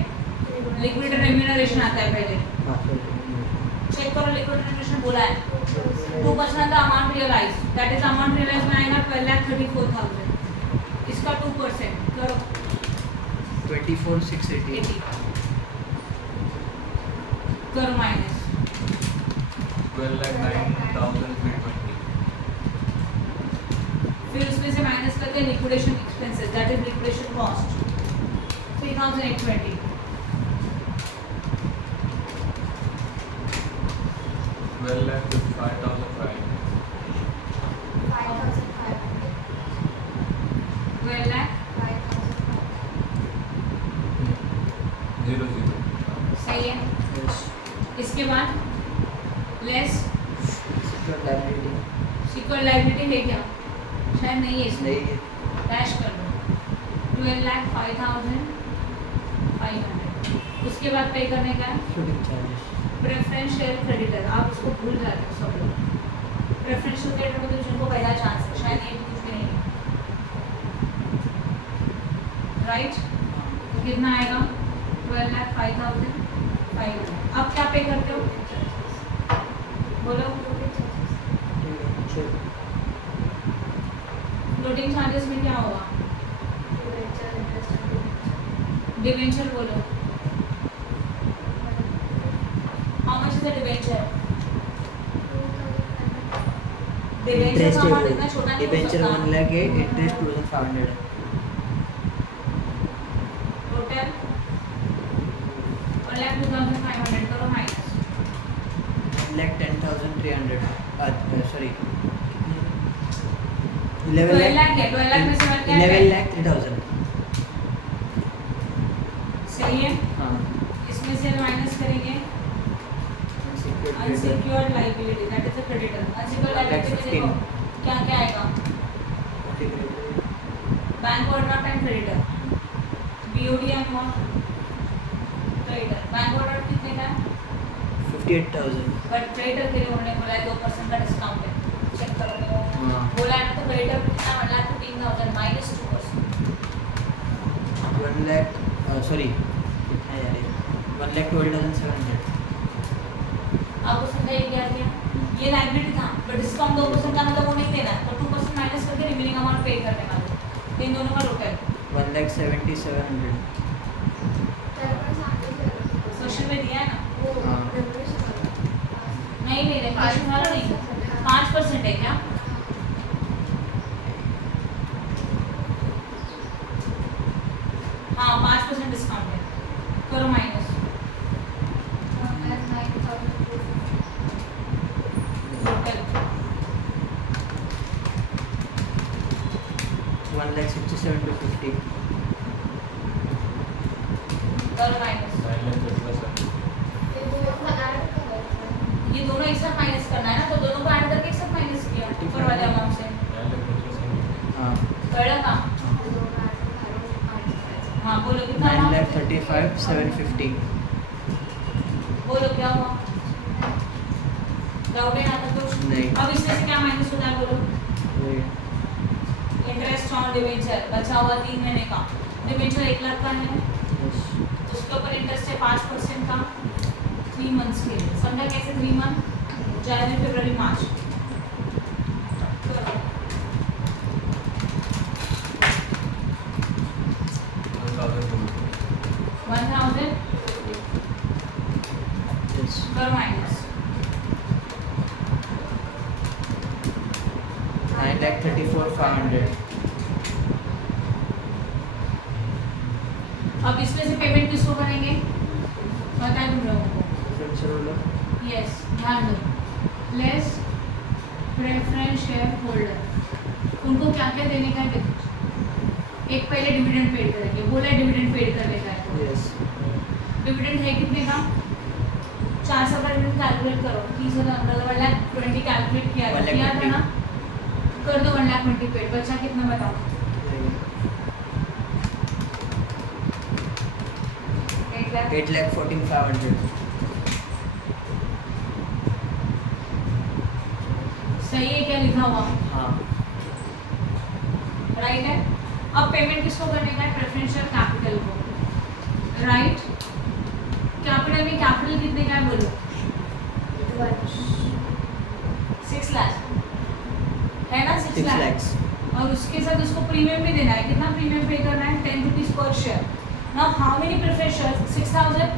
लिक्विड रेम्यूनरेशन आता है पहले, हाँ सर, चेक करो लिक्विड रेम्यूनरेशन बोला है 2% का amount realise, that is amount realise में आएगा 12,34,000, इसका 2% करो 24,680, 80 करो माइनस 12,09,320. फिर उसमें से माइनस करके liquidation expenses, that is liquidation cost 3,820, 12,55,500. सही है। Yes. इसके बाद less Secured liability. Secure liability है क्या? शायद नहीं है इसमें। नहीं है. डैश कर दो 12,05,500। उसके बाद पे करने का है Shooting charges. Preference share creditor. आप उसको भूल जाते हो सब लोग। प्रेफरेंशियल क्रेडिटर में तो जिनको पहला चांस है, शायद ये भी कुछ भी नहीं है, राइट? तो कितना आएगा? 12,05,500। अब क्या पे करते हो? बोलो। फ्लोटिंग चार्जेस में क्या होगा? डिवेंचर बोलो। How much is the debenture? Debenture Interest का अमाउंट इतना छोटा नहीं हो debenture सकता। 1 lakh है. Interest 2,500. टोटल 1,02,500 करो माइनस 1,10,300. Sorry. 12 lakh है। 12 लाख में से 11,03,000. सही है। हाँ. इसमें से माइनस करेंगे unsecured liability, that is a creditor. Unsecured liability में देखो क्या क्या आएगा? Bank overdraft and creditor, BOD and what creditor. Bank overdraft कितने का है? 58,000. बट क्रेडिटर के लिए उन्होंने बोला है 2% का डिस्काउंट है, चेक करो। हाँ. बोला है ना, तो क्रेडिटर कितना? 1,15,000 माइनस 2%। 1 lakh. Sorry. कितना यार ये? 1,12,700. आपको समझाइए क्या किया? ये लाइबिलिटी था, बट डिस्काउंट 2% का मतलब वो नहीं देना है, तो 2% माइनस करके रिमेनिंग अमाउंट पे करने वाले। तो इन दोनों का टोटल 1,70,700. क्वेश्चन में दिया है ना? हाँ. नहीं नहीं, क्वेश्चन वाला नहीं, 5% है क्या? हाँ 5% डिस्काउंट है, करो माइनस। टोटल 1,67,250. करो माइनस। ये दोनों एक साथ माइनस करना है ना, तो दोनों को ऐड करके एक साथ माइनस किया ऊपर वाले अमाउंट से। हाँ. कड़ा का? हाँ बोलो कितना हुआ? 9,35,750. बोलो क्या हुआ? डाउट है यहाँ तक कुछ? नहीं. अब इसमें से क्या माइनस होता है बोलो? इंटरेस्ट ऑन डिवेंचर बचा हुआ 3 महीने का। डिवेंचर 1 लाख का है, उसके ऊपर इंटरेस्ट है 5% का 3 मंथ्स के लिए। समझा कैसे? 3 मंथ, जनवरी फरवरी मार्च। 1,000 पर माइनस 9,34,500. अब इसमें से पेमेंट किसको करेंगे? बताएं तुम लोगों को। यस, ध्यान दो। लेस प्रेफरेंस शेयर होल्डर, उनको क्या क्या देने का है? देखो, एक पहले डिविडेंड पेड करेंगे, बोला है डिविडेंड पेड करने का है। Yes. डिविडेंड है कितने का? 400 का डिविडेंड कैलकुलेट करो। 30,000 1,20,000 कैलकुलेट किया था ना? कर दो 1,20,000 पेड। बचा कितना बताओ? 8,14,500. सही है क्या लिखा हुआ? हाँ. राइट है। अब पेमेंट किसको करने का है? प्रेफरेंशियल कैपिटल को, राइट? कैपिटल में कैपिटल कितने का है बोलो? 6 लाख है ना? 6 6 लाख। lakhs. और उसके साथ उसको प्रीमियम भी देना है। कितना प्रीमियम पे करना है? 10 rupees per share. Now how many preference shares? 6,000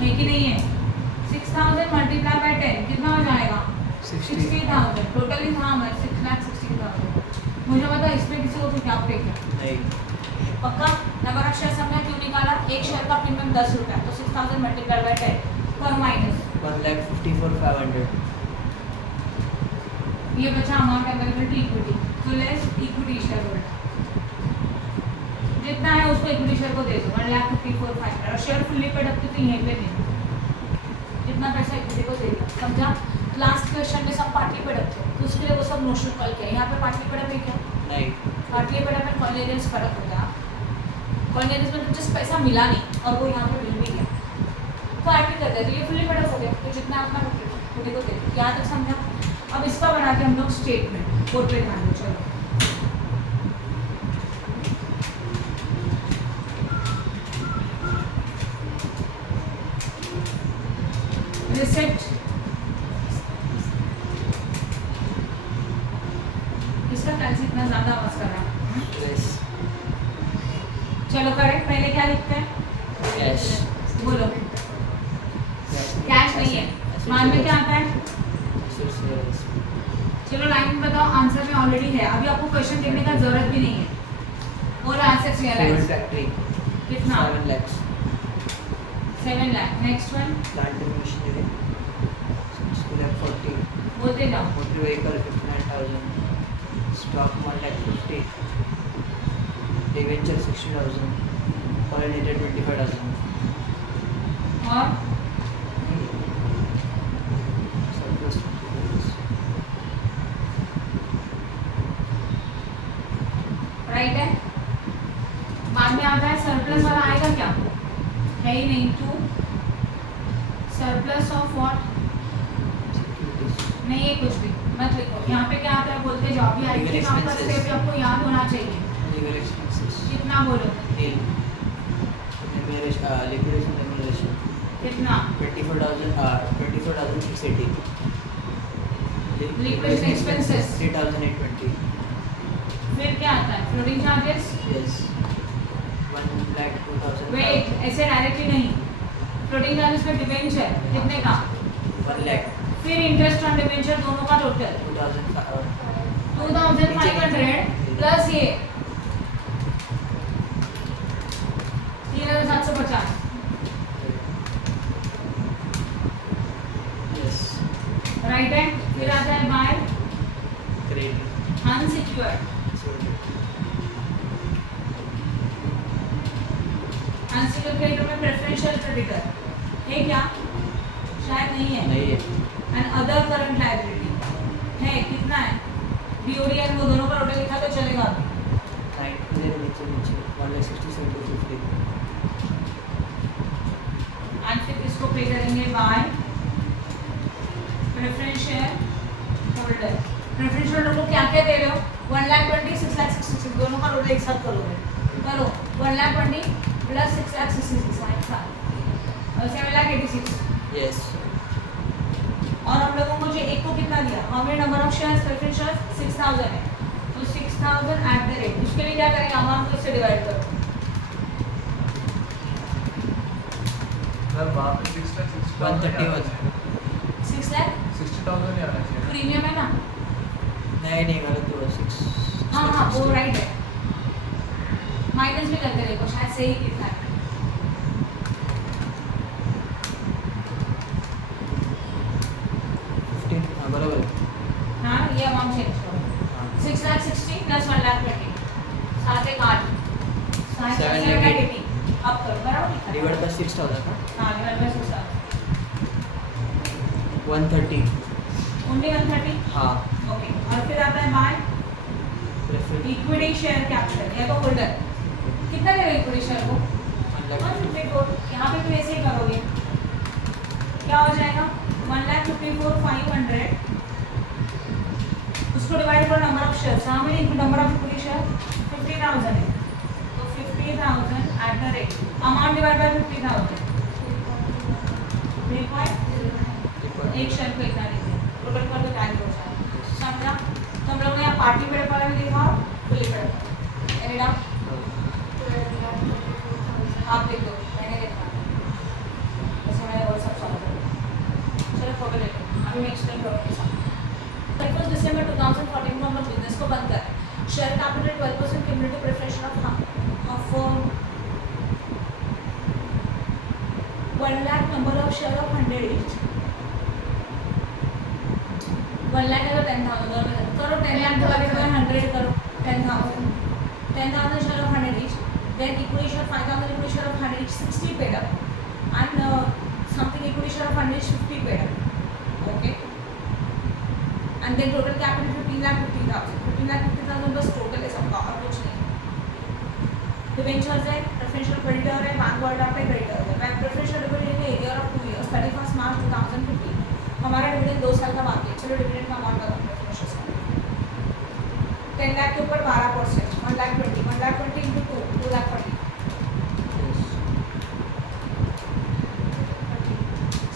है कि नहीं है? 6,000 मल्टीप्लाई बाय 10 कितना हो जाएगा? 60,000। टोटली था हमारे 6,60,000। मुझे बता इसमें किसी को तो क्या पे किया? नहीं. पक्का? नंबर ऑफ शेयर हमने क्यों निकाला? एक शेयर का प्रीमियम 10 रुपये, तो 6,000 मल्टीप्लाई बाय 10 पर माइनस 1,54,500. ये बचा अमाउंट अवेलेबल टू इक्विटी, तो लेस इक्विटी शेयर होल्डर जितना है उसको इक्विटी शेयर को दे दो 1,54,500। और शेयर फुल्ली पेड अप तो यहीं पे नहीं कितना पैसा इक्विटी को देगा, समझा। लास्ट क्वेश्चन में सब पार्टली पेड अप थे, तो उसके लिए वो सब नोशनल कॉल किया। यहाँ पे पार्टली पेड अप है क्या? नहीं, पार्टली पेड अप एंड कॉन्वेनियंस फर्क हो गया। कॉन्वेनियंस में तो जिस पैसा मिला नहीं और वो यहाँ पे मिल भी गया तो आर्टिकल करते हैं, तो ये फुली पेड अप हो गया। तो जितना अपना इक्विटी को दे, यहाँ तक समझा। अब इसका बना के हम लोग स्टेटमेंट बोर्ड पे ध्यान दो। चलो रिसिप्ट, इसका कैसे इतना ज्यादा आवाज कर रहा है? yes, चलो करेक्ट। पहले क्या लिखते हैं? cash, बोलो। कैश नहीं है, मान में क्या आता है? assets, yes, चलो लाइन में बताओ, आंसर में ऑलरेडी है, अभी आपको क्वेश्चन देखने का जरूरत भी नहीं है। और एसेट्स fuel रियलाइज factory, कितना? 7 lakhs, 7 lakh. Next one plant and machinery, 2 lakh 40, बोलते जाओ। motor vehicle 59,000, stock 1 lakh 50, debenture 60,000, pollinator 25,000, और surplus 20,000. राइट है। बाद में आता है सरप्लस वाला, आएगा क्या? है ही नहीं। To surplus of what? नहीं है कुछ भी, मत लिखो। यहाँ पे क्या आता है बोलते जाओ। अभी आई थिंक आपका स्टेप भी आपको याद होना चाहिए। Legal expenses, कितना बोलो? nil. Liquidation remuneration, कितना? 24,680. Liquidation expenses. 3,820. फिर क्या आता है? Floating charges. Yes. 1,02,000. वेट, ऐसे डायरेक्टली नहीं। फ्लोटिंग चार्जेस में डिबेंचर कितने का? 1 lakh. फिर इंटरेस्ट ऑन डिबेंचर, दोनों का टोटल 2,500 प्लस ये 3,750। Yes. राइट है। फिर आता है by Credit. Unsecured. Unsecured creditor में प्रेफरेंशियल क्रेडिटर है क्या? शायद नहीं है। नहीं है. एंड अदर करंट लायबिलिटी है, कितना है? बीओडी एंड वो दोनों का टोटल लिखा तो चलेगा अभी। 9 1,67,250. एंड फिर इसको पे करेंगे by preferential holder. Preferential holder को क्या क्या दे रहे हो? 1,20,000, 6,66,000, दोनों का टोटल एक साथ करोगे। करो 1,20,000 प्लस 6,66,000 और 7,86,000। Yes. और हम लोगों को जो एक को कितना दिया? हमें number of shares preference shares 6,000 है, तो 6,000 एट द रेट, उसके लिए क्या करेंगे? अमाउंट को इससे डिवाइड करो। सर वहाँ पे 6 लाख 131. 6 लाख 60,000 ही आना चाहिए। प्रीमियम है ना? नहीं गलत हुआ. 6. हाँ हाँ वो राइट है। माइनस भी करके देखो, शायद सही कितना है। 15. हाँ बराबर. हाँ ये अमाउंट चेंज करो। 6,60,000 प्लस 1,20,000 साथ एक 8 7,80 अब करो बराबर लिखा है। Divided by 6,000. हाँ डिवाइड बाय 6,000 130. ओनली 130। हाँ. ओके और फिर आता है by Preferred. Equity share capital या तो होल्डर। कितना देगा इक्विटी शेयर को? 154। यहाँ पे भी ऐसे ही करोगे, क्या हो जाएगा? 1,54,500 उसको डिवाइड करो नंबर ऑफ शेयर। हाँ मैंने नंबर ऑफ इक्विटी शेयर 50,000 है, तो 50,000 at the rate amount divide by 50,000 एक शेयर को इतना देते हैं, टोटल कर दो टैली हो जाए। समझा? तो हम लोग ने यहाँ पार्टी पेड़ पर भी देखा और फुली पेड़ पर। एड अप आप देख लो, मैंने देखा ऐसे मैंने और सब सॉल्व कर। चलो फोटो देखो, अभी मैं एक्सप्लेन करूँगी सब। 31 दिसंबर 2014 को हम लोग बिजनेस को बंद करें। Share capital 12% cumulative preference of 1 lakh number of share of 100 each। 1 lakh है तो 10,000 करो, 10 लाख डिवाइडेड बाय 100 करो 10,000। 10,000 share of 100 each, then equity share 5,000 equity share of 100 each, 60 paid up and something equity share of fund is 50 paid up, okay, and then total capital 15,50,000 बस टोटल है सबका, और कुछ नहीं। डिबेंचर्स है, प्रेफरेंशियल क्रेडिटर है, बैंक ओवरड्राफ्ट है, क्रेडिटर है। बैंक प्रेफरेंशियल डिविडेंड है ईयर ऑफ 2 इयर्स 31 मार्च 2015। हमारा डिविडेंड 2 साल का बाकी है। चलो डिविडेंड का अमाउंट बताओ प्रेफरेंशियल का। 10 लाख के ऊपर 12%, 1,20,000, 1,20,000 इंटू 2, 2,40,000।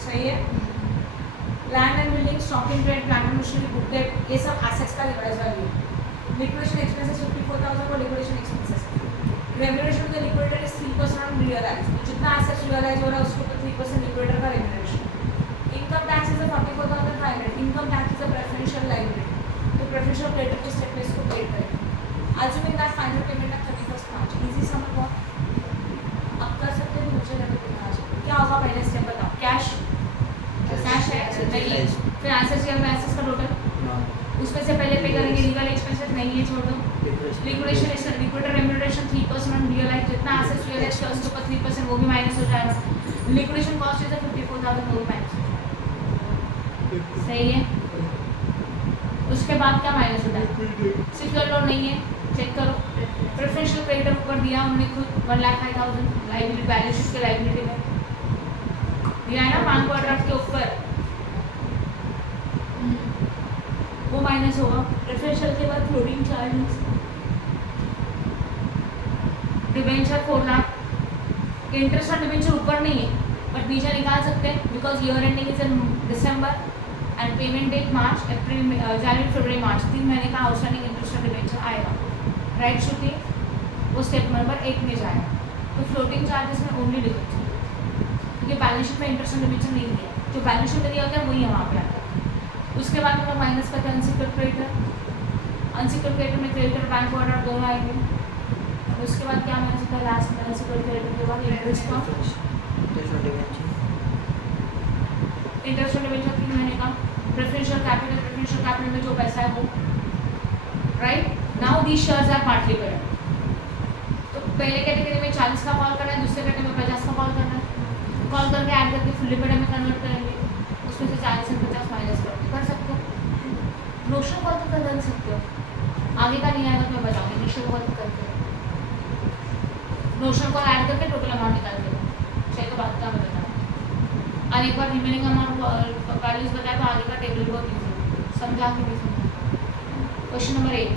सही है। Land and building, stock in trade, plant and machinery, book debt, ये सब एसेट्स का रिवाइज वैल्यू। लिक्विडेशन एक्सपेंसेस 54,000 को लिक्विडेशन एक्सपेंसेस। रेम्यूनरेशन का लिक्विडेटर इज 3% ऑन रियलाइज, जितना एसेट्स रियलाइज हो रहा है उसके ऊपर 3% लिक्विडेटर का remuneration. Income tax is 44,500, income tax is a preferential liability, तो प्रेफरेंशियल क्रेडिटर के स्टेप में इसको पेड करेंगे। Assuming that final payment of 31 March, easy समझ बहुत अब कर सकते हैं, मुझे लगे क्या होगा पहले स्टेप बताओ। कैश है नहीं, फिर एसेट्स या एसेट्स का टोटल, उसमें से पहले पे करेंगे लीगल एक्सपेंसेस, नहीं है छोड़ दो। Liquidation liquidator remuneration 3% on realise, जितना एसेट्स रियलाइज किया उसके ऊपर 3% वो भी माइनस हो जाएगा। लिक्विडेशन कॉस्ट इज 54,000 वो भी माइनस हो जाएगा, सही है। उसके बाद क्या माइनस होता है, सिक्योर लोन नहीं है, चेक करो। प्रेफरेंशियल क्रेडिटर ऊपर दिया उन्होंने खुद 1,05,000 लाइबिलिटी, बैलेंस शीट के लाइबिलिटी में दिया है ना, बैंक ओवरड्राफ्ट के ऊपर वो माइनस होगा। प्रेफरेंशियल के बाद floating charges, debenture 4 lakh, interest on debenture ऊपर नहीं है बट नीचे निकाल सकते हैं because year ending is in December and payment date March, अप्रैल, जनवरी, फरवरी, मार्च, 3 महीने का आउटस्टैंडिंग इंटरेस्ट ऑन डिबेंचर आएगा, राइट श्रुति? वो स्टेप नंबर 1 में जाएगा। तो फ्लोटिंग चार्जेस में ओनली डिबेंचर, क्योंकि बैलेंस शीट में इंटरेस्ट ऑन डिबेंचर नहीं दिया, जो बैलेंस शीट में दिया होता है वही यहाँ पे आता है। उसके बाद हम लोग माइनस करते हैं अनसिक्योर्ड क्रेडिटर, अनसिक्योर्ड क्रेडिटर में क्रेडिटर बैंक ओवरड्राफ्ट दोनों आएंगे। और उसके बाद क्या माइनस होता है लास्ट में, अनसिक्योर्ड क्रेडिटर के बाद इंटरेस्ट का, इंटरेस्ट ऑन डिबेंचर 3 महीने का, प्रेफरेंशियल कैपिटल में जो पैसा है वो, right? Now these shares are partly paid. तो पहले कैटेगरी में 40 का कॉल करना है, दूसरे कैटेगरी में 50 का कॉल करना है, कॉल करके ऐड करके फुल्ली पेड में कन्वर्ट करेंगे, उसमें से 40 से 50 माइनस कर सकते हो। नोशन कॉल तो कर सकते हो, आगे का नहीं आएगा तो मैं बताऊँगी। नोशन कॉल करके नोशन कॉल ऐड करके टोटल अमाउंट निकाल देगा, चाहिए तो बात का मैं बताऊँ। और एक बार रिमेनिंग अमाउंट वैल्यूज बताया तो आगे का टेबल बहुत ईजी है, समझा के नहीं समझा। क्वेश्चन नंबर 8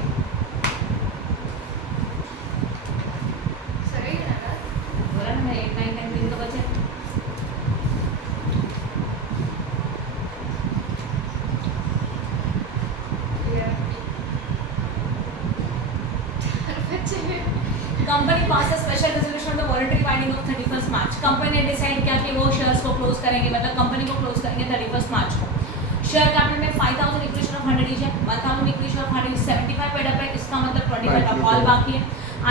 सही है ना? बोला ना मैं 8, 9, 10 दिन तो बचे। Company pass a special resolution on the voluntary binding of 31 March. Company ने डिसाइड किया कि वो शेयर्स को क्लोज करेंगे, मतलब कंपनी को क्लोज करेंगे 31 मार्च को। शेयर कैपिटल में 5,000 इक्विटी ऑफ 100 ईच है, 1,000 इक्विटी ऑफ 100 75 पेड अप है, इसका मतलब 25 का कॉल बाकी है।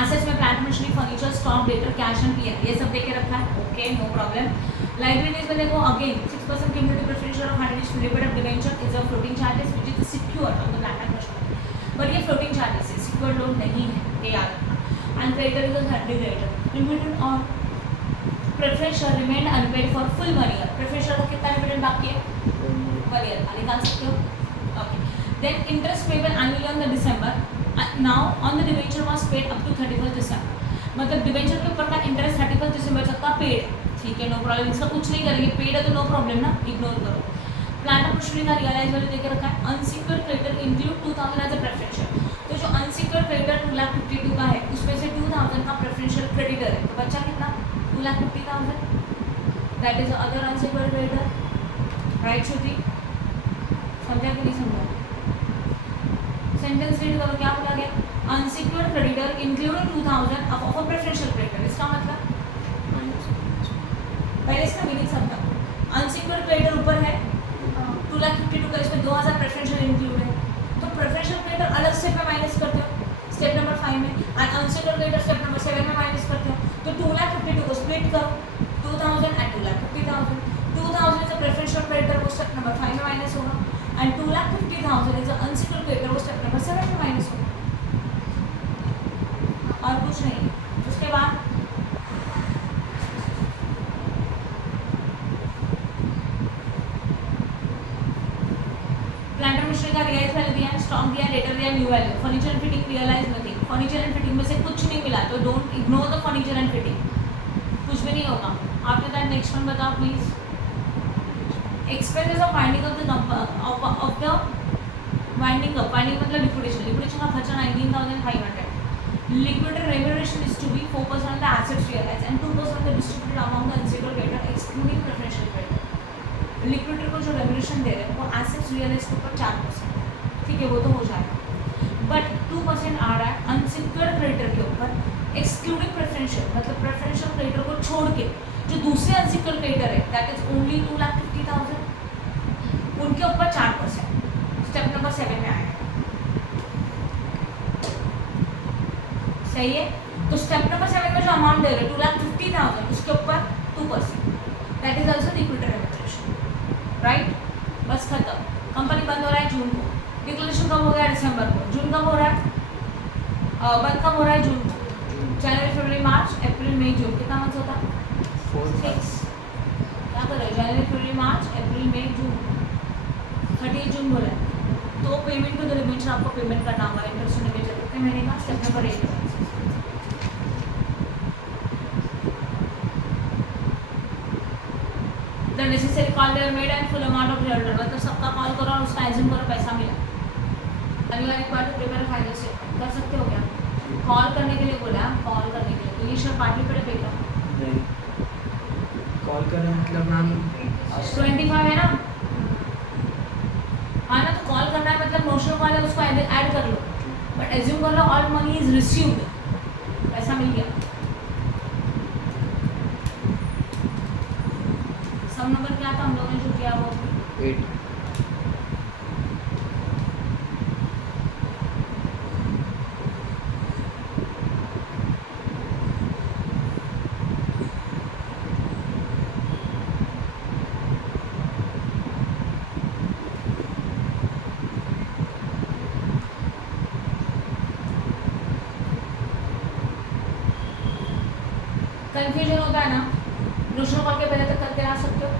एसेट्स में plant machinery, furniture, stock, debtor, cash and PN ये सब देके रखा है, ओके नो प्रॉब्लम। लाइबिलिटीज में देखो again 6% cumulative preferential of 100 each fully paid up debenture is a floating charges which is secure on the plant machinery, but ये फ्लोटिंग चार्जेस है, सिक्योर लोन नहीं है, ये याद रखना। And creditor is a third creditor. Limited on preferential remained unpaid for full 1 year. Preferential का कितना dividend बाकी है? 1 year. निकाल सकते हो? Okay. Then interest payable annually on the December. Now on the debenture was paid up to 31st December. मतलब डिबेंचर के ऊपर का इंटरेस्ट 31 दिसंबर तक का पेड, ठीक है नो प्रॉब्लम, इसका कुछ नहीं करेंगे, पेड है तो नो प्रॉब्लम ना, इग्नोर करो। प्लांट ऑफ मशीनरी का रियलाइज वैल्यू देके रखा है। Unsecured creditor include 2,000 as a preferential, तो जो अनसिक्योर्ड क्रेडिटर 2,52,000 का है उसमें से 2,000 का प्रेफरेंशियल क्रेडिटर है, तो बच्चा कितना 2,50,000, that is other unsecured creditor, right Shruti? समझा कि नहीं समझा? सेंटेंस रीड करो, क्या बोला गया? Unsecured creditor including 2,000 of a preferential creditor, इसका मतलब पहले इसका मीनिंग समझा। अनसिक्योर्ड क्रेडिटर ऊपर है 2,52,000 का, इसमें 2,000 प्रेफरेंशियल इंक्लूड है, तो प्रेफरेंशियल क्रेडिटर अलग स्टेप में माइनस करते हो, स्टेप नंबर 5 में, and unsecured creditor step number 7 में माइनस करते हो। तो 2,52,000 को स्प्लिट करो, 2,000 and 2,50,000, 2,000 is a preferential creditor, वो स्टेप नंबर 5 में माइनस होगा, and 2,50,000 is a unsecured creditor, वो स्टेप नंबर 7 में माइनस होगा, और कुछ नहीं। उसके बाद प्लांट एंड मशीनरी का रियलाइज वैल्यू दिया है, स्टॉक दिया है, डेटर दिया है, new value. Furniture and fitting realise nothing, furniture and fitting में से कुछ नहीं मिला, तो don't ignore the furniture and fitting, कुछ भी नहीं होगा। आफ्टर दैट नेक्स्ट वन बताओ please. Expenses of winding of the winding up, winding मतलब लिक्विडेशन, लिक्विडेशन का खर्चा 19,500। Liquidated remuneration is to be 4% on the assets realise and 2% on the distributed amount the unsecured creditor excluding preferential creditor. Liquidator को जो रेम्यूनरेशन दे रहे हैं वो एसेट्स रियलाइज के ऊपर 4%, ठीक है, वो तो हो जाएगा। बट 2% आ रहा है अनसेक्योर्ड क्रेडिटर के ऊपर एक्सक्लूडिंग प्रेफरेंशियल, मतलब प्रेफरेंशियल क्रेडिटर को छोड़ के जो दूसरे अनसेक्योर्ड क्रेडिटर है दैट इज ओनली 2,50,000, उनके ऊपर 4%। स्टेप नंबर 7 में आएगा, सही है। तो स्टेप नंबर 7 में जो अमाउंट दे रहे 2,50,000 उसके ऊपर 2%, that is also liquidated remuneration, right. बस खत्म। कंपनी बंद हो रहा है जून को, डिक्लेरेशन कब हो गया दिसंबर को, जून कब हो रहा है, बंद कब हो रहा है जून को, जनवरी फरवरी मार्च अप्रैल मई जून, कितना मंथ होता है 6। क्या कर रहे हो, जनवरी फरवरी मार्च अप्रैल मई जून, 30 जून बोला है। तो पेमेंट को रिमेंबर आपको पेमेंट करना होगा, इंटरेस्ट होने के कितने महीने का, step number 8। The necessary call there made and full amount of return, मतलब सबका कॉल करो और उसका एज्यूम करो पैसा मिला। अनिवार्य required to prepare final statement, कर सकते हो क्या? कॉल करने के लिए बोला, कॉल करने के लिए, तो ये शर्ट पार्टली पे पेगा नहीं, कॉल करना मतलब मैम 25 है ना, हाँ ना, तो कॉल करना है मतलब नोशनल कॉल है उसको ऐड कर लो, बट एज्यूम कर लो ऑल मनी इज रिसीव्ड, पैसा मिल गया। सब नंबर क्या था हम लोगों ने जो किया वो 8। कंफ्यूजन होता है ना, नोशनल कॉल के पहले तक करके आ सकते हो,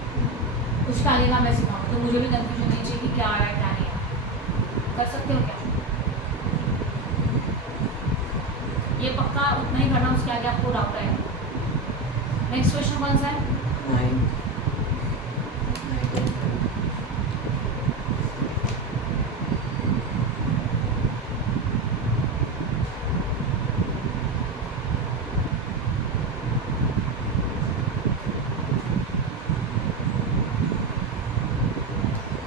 उसका आगे का मैं सिखाऊँ, तो मुझे भी कंफ्यूजन नहीं चाहिए कि क्या आ रहा है क्या नहीं आ रहा, कर सकते हो क्या? ये पक्का उतना ही करना, उसके आगे आपको डाउट आएगा। नेक्स्ट क्वेश्चन कौन सा है? 9।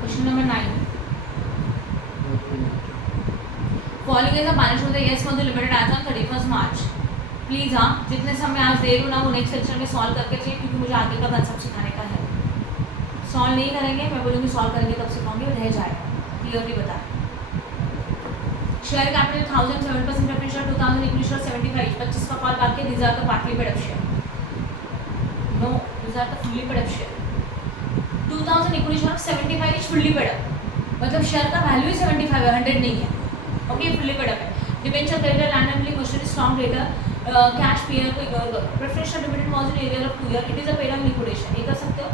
Question number 9, following is a balance of the yes for the limited as on 31 March. Please हाँ, जितने समय आज दे रही हूँ ना वो नेक्स्ट सेक्शन में सॉल्व करके चाहिए, क्योंकि मुझे आगे का कंसेप्ट सिखाने का है। सॉल्व नहीं करेंगे, मैं बोलूँगी सॉल्व करेंगे तब सिखाऊंगी, रह जाएगा, क्लियरली बता। Share capital 1000, 7% preference share 2000 equity share 75, 25 का कॉल बाकी, these are the partly paid up share, no, these are the fully paid up share। 2000 equity share 75 is fully paid up, मतलब शेयर का वैल्यू ही 75 है, 100 नहीं है, ओके, फुल्ली पेड अप है। Debenture creditor, land and billing question, strong debtor, cash PL को इग्नोर करो। Preferential dividend was in area of 2 year, it is a paid up liquidation, ये कर सकते हो।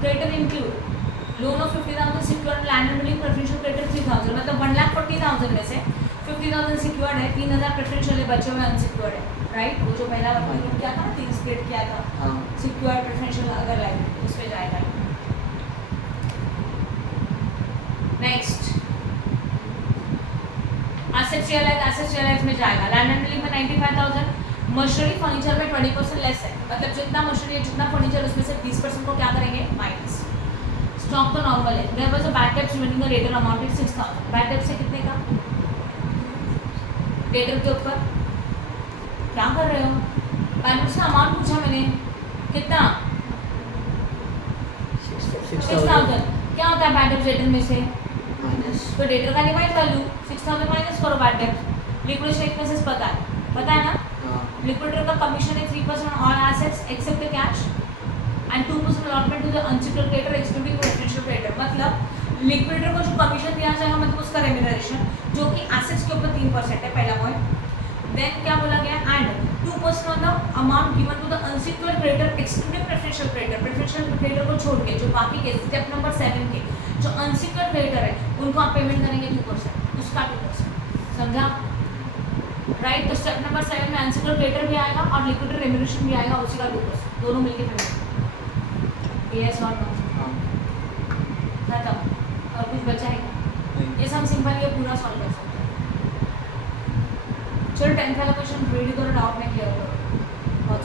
Creditor include loan of 50,000 secured, land and billing preferential creditor 3,000, मतलब 1,40,000 में से 50,000 सिक्योर्ड है, 3,000 प्रेफरेंशियल बचे हुए अनसिक्योर्ड है, राइट। वो जो पहला क्या था ना, 3 स्प्लिट किया था, हाँ, सिक्योर्ड प्रेफरेंशियल अगर लाइबिलिटी उस पे जाएगा। नेक्स्ट एसेट्स रियलाइज में जाएगा। लैंड एंड बिलिंग में 95,000, मशीनरी फर्नीचर में 20% लेस है, मतलब जितना मशीनरी है जितना फर्नीचर उसमें से 20% को क्या करेंगे, माइनस। स्टॉक तो नॉर्मल है। There was a bad debts remaining the debtor amount 6,000, bad डेब्ट से कितने का, डेटर के ऊपर क्या कर रहे हो, बैड डेब्ट का अमाउंट पूछा मैंने, कितना, 6,000। क्या होता है बैड डेब्ट डेटर में से, माइनस, तो डेटर का डिवाइड वैल्यू 6,000 माइनस करो बैड डेब्ट। लिक्विडेशन एक्सपेंसेस पता है ना, हाँ, लिक्विडेटर का कमीशन है 3% on assets except cash and 2% allotment to the unsecured creditor excluding preferential creditor, मतलब लिक्विडेटर को जो कमीशन दिया जाएगा मतलब उसका रेम्यूनरेशन जो कि एसेट्स के ऊपर 3% है, पहला पॉइंट। देन क्या बोला गया, and 2% on the amount given to the unsecured creditor excluding preferential creditor, preferential creditor को छोड़ के जो बाकी के स्टेप नंबर 7 के जो अनसिक्योर्ड क्रेडिटर है उनको आप पेमेंट करेंगे 2%, उसका 2%, समझा? राइट। तो स्टेप नंबर 7 में अनसिक्योर्ड क्रेडिटर भी आएगा और लिक्विडेटर रेम्यूनरेशन भी आएगा, उसी का 2%, दोनों मिलके पेमेंट। यस और नो? हाँ खत्म। और कुछ बचा है क्या? नहीं ये सब सिंपल, ये पूरा सॉल्व कर सकते हैं। चलो 10th वाला क्वेश्चन रेडी करो, डाउट में क्लियर करो। बहुत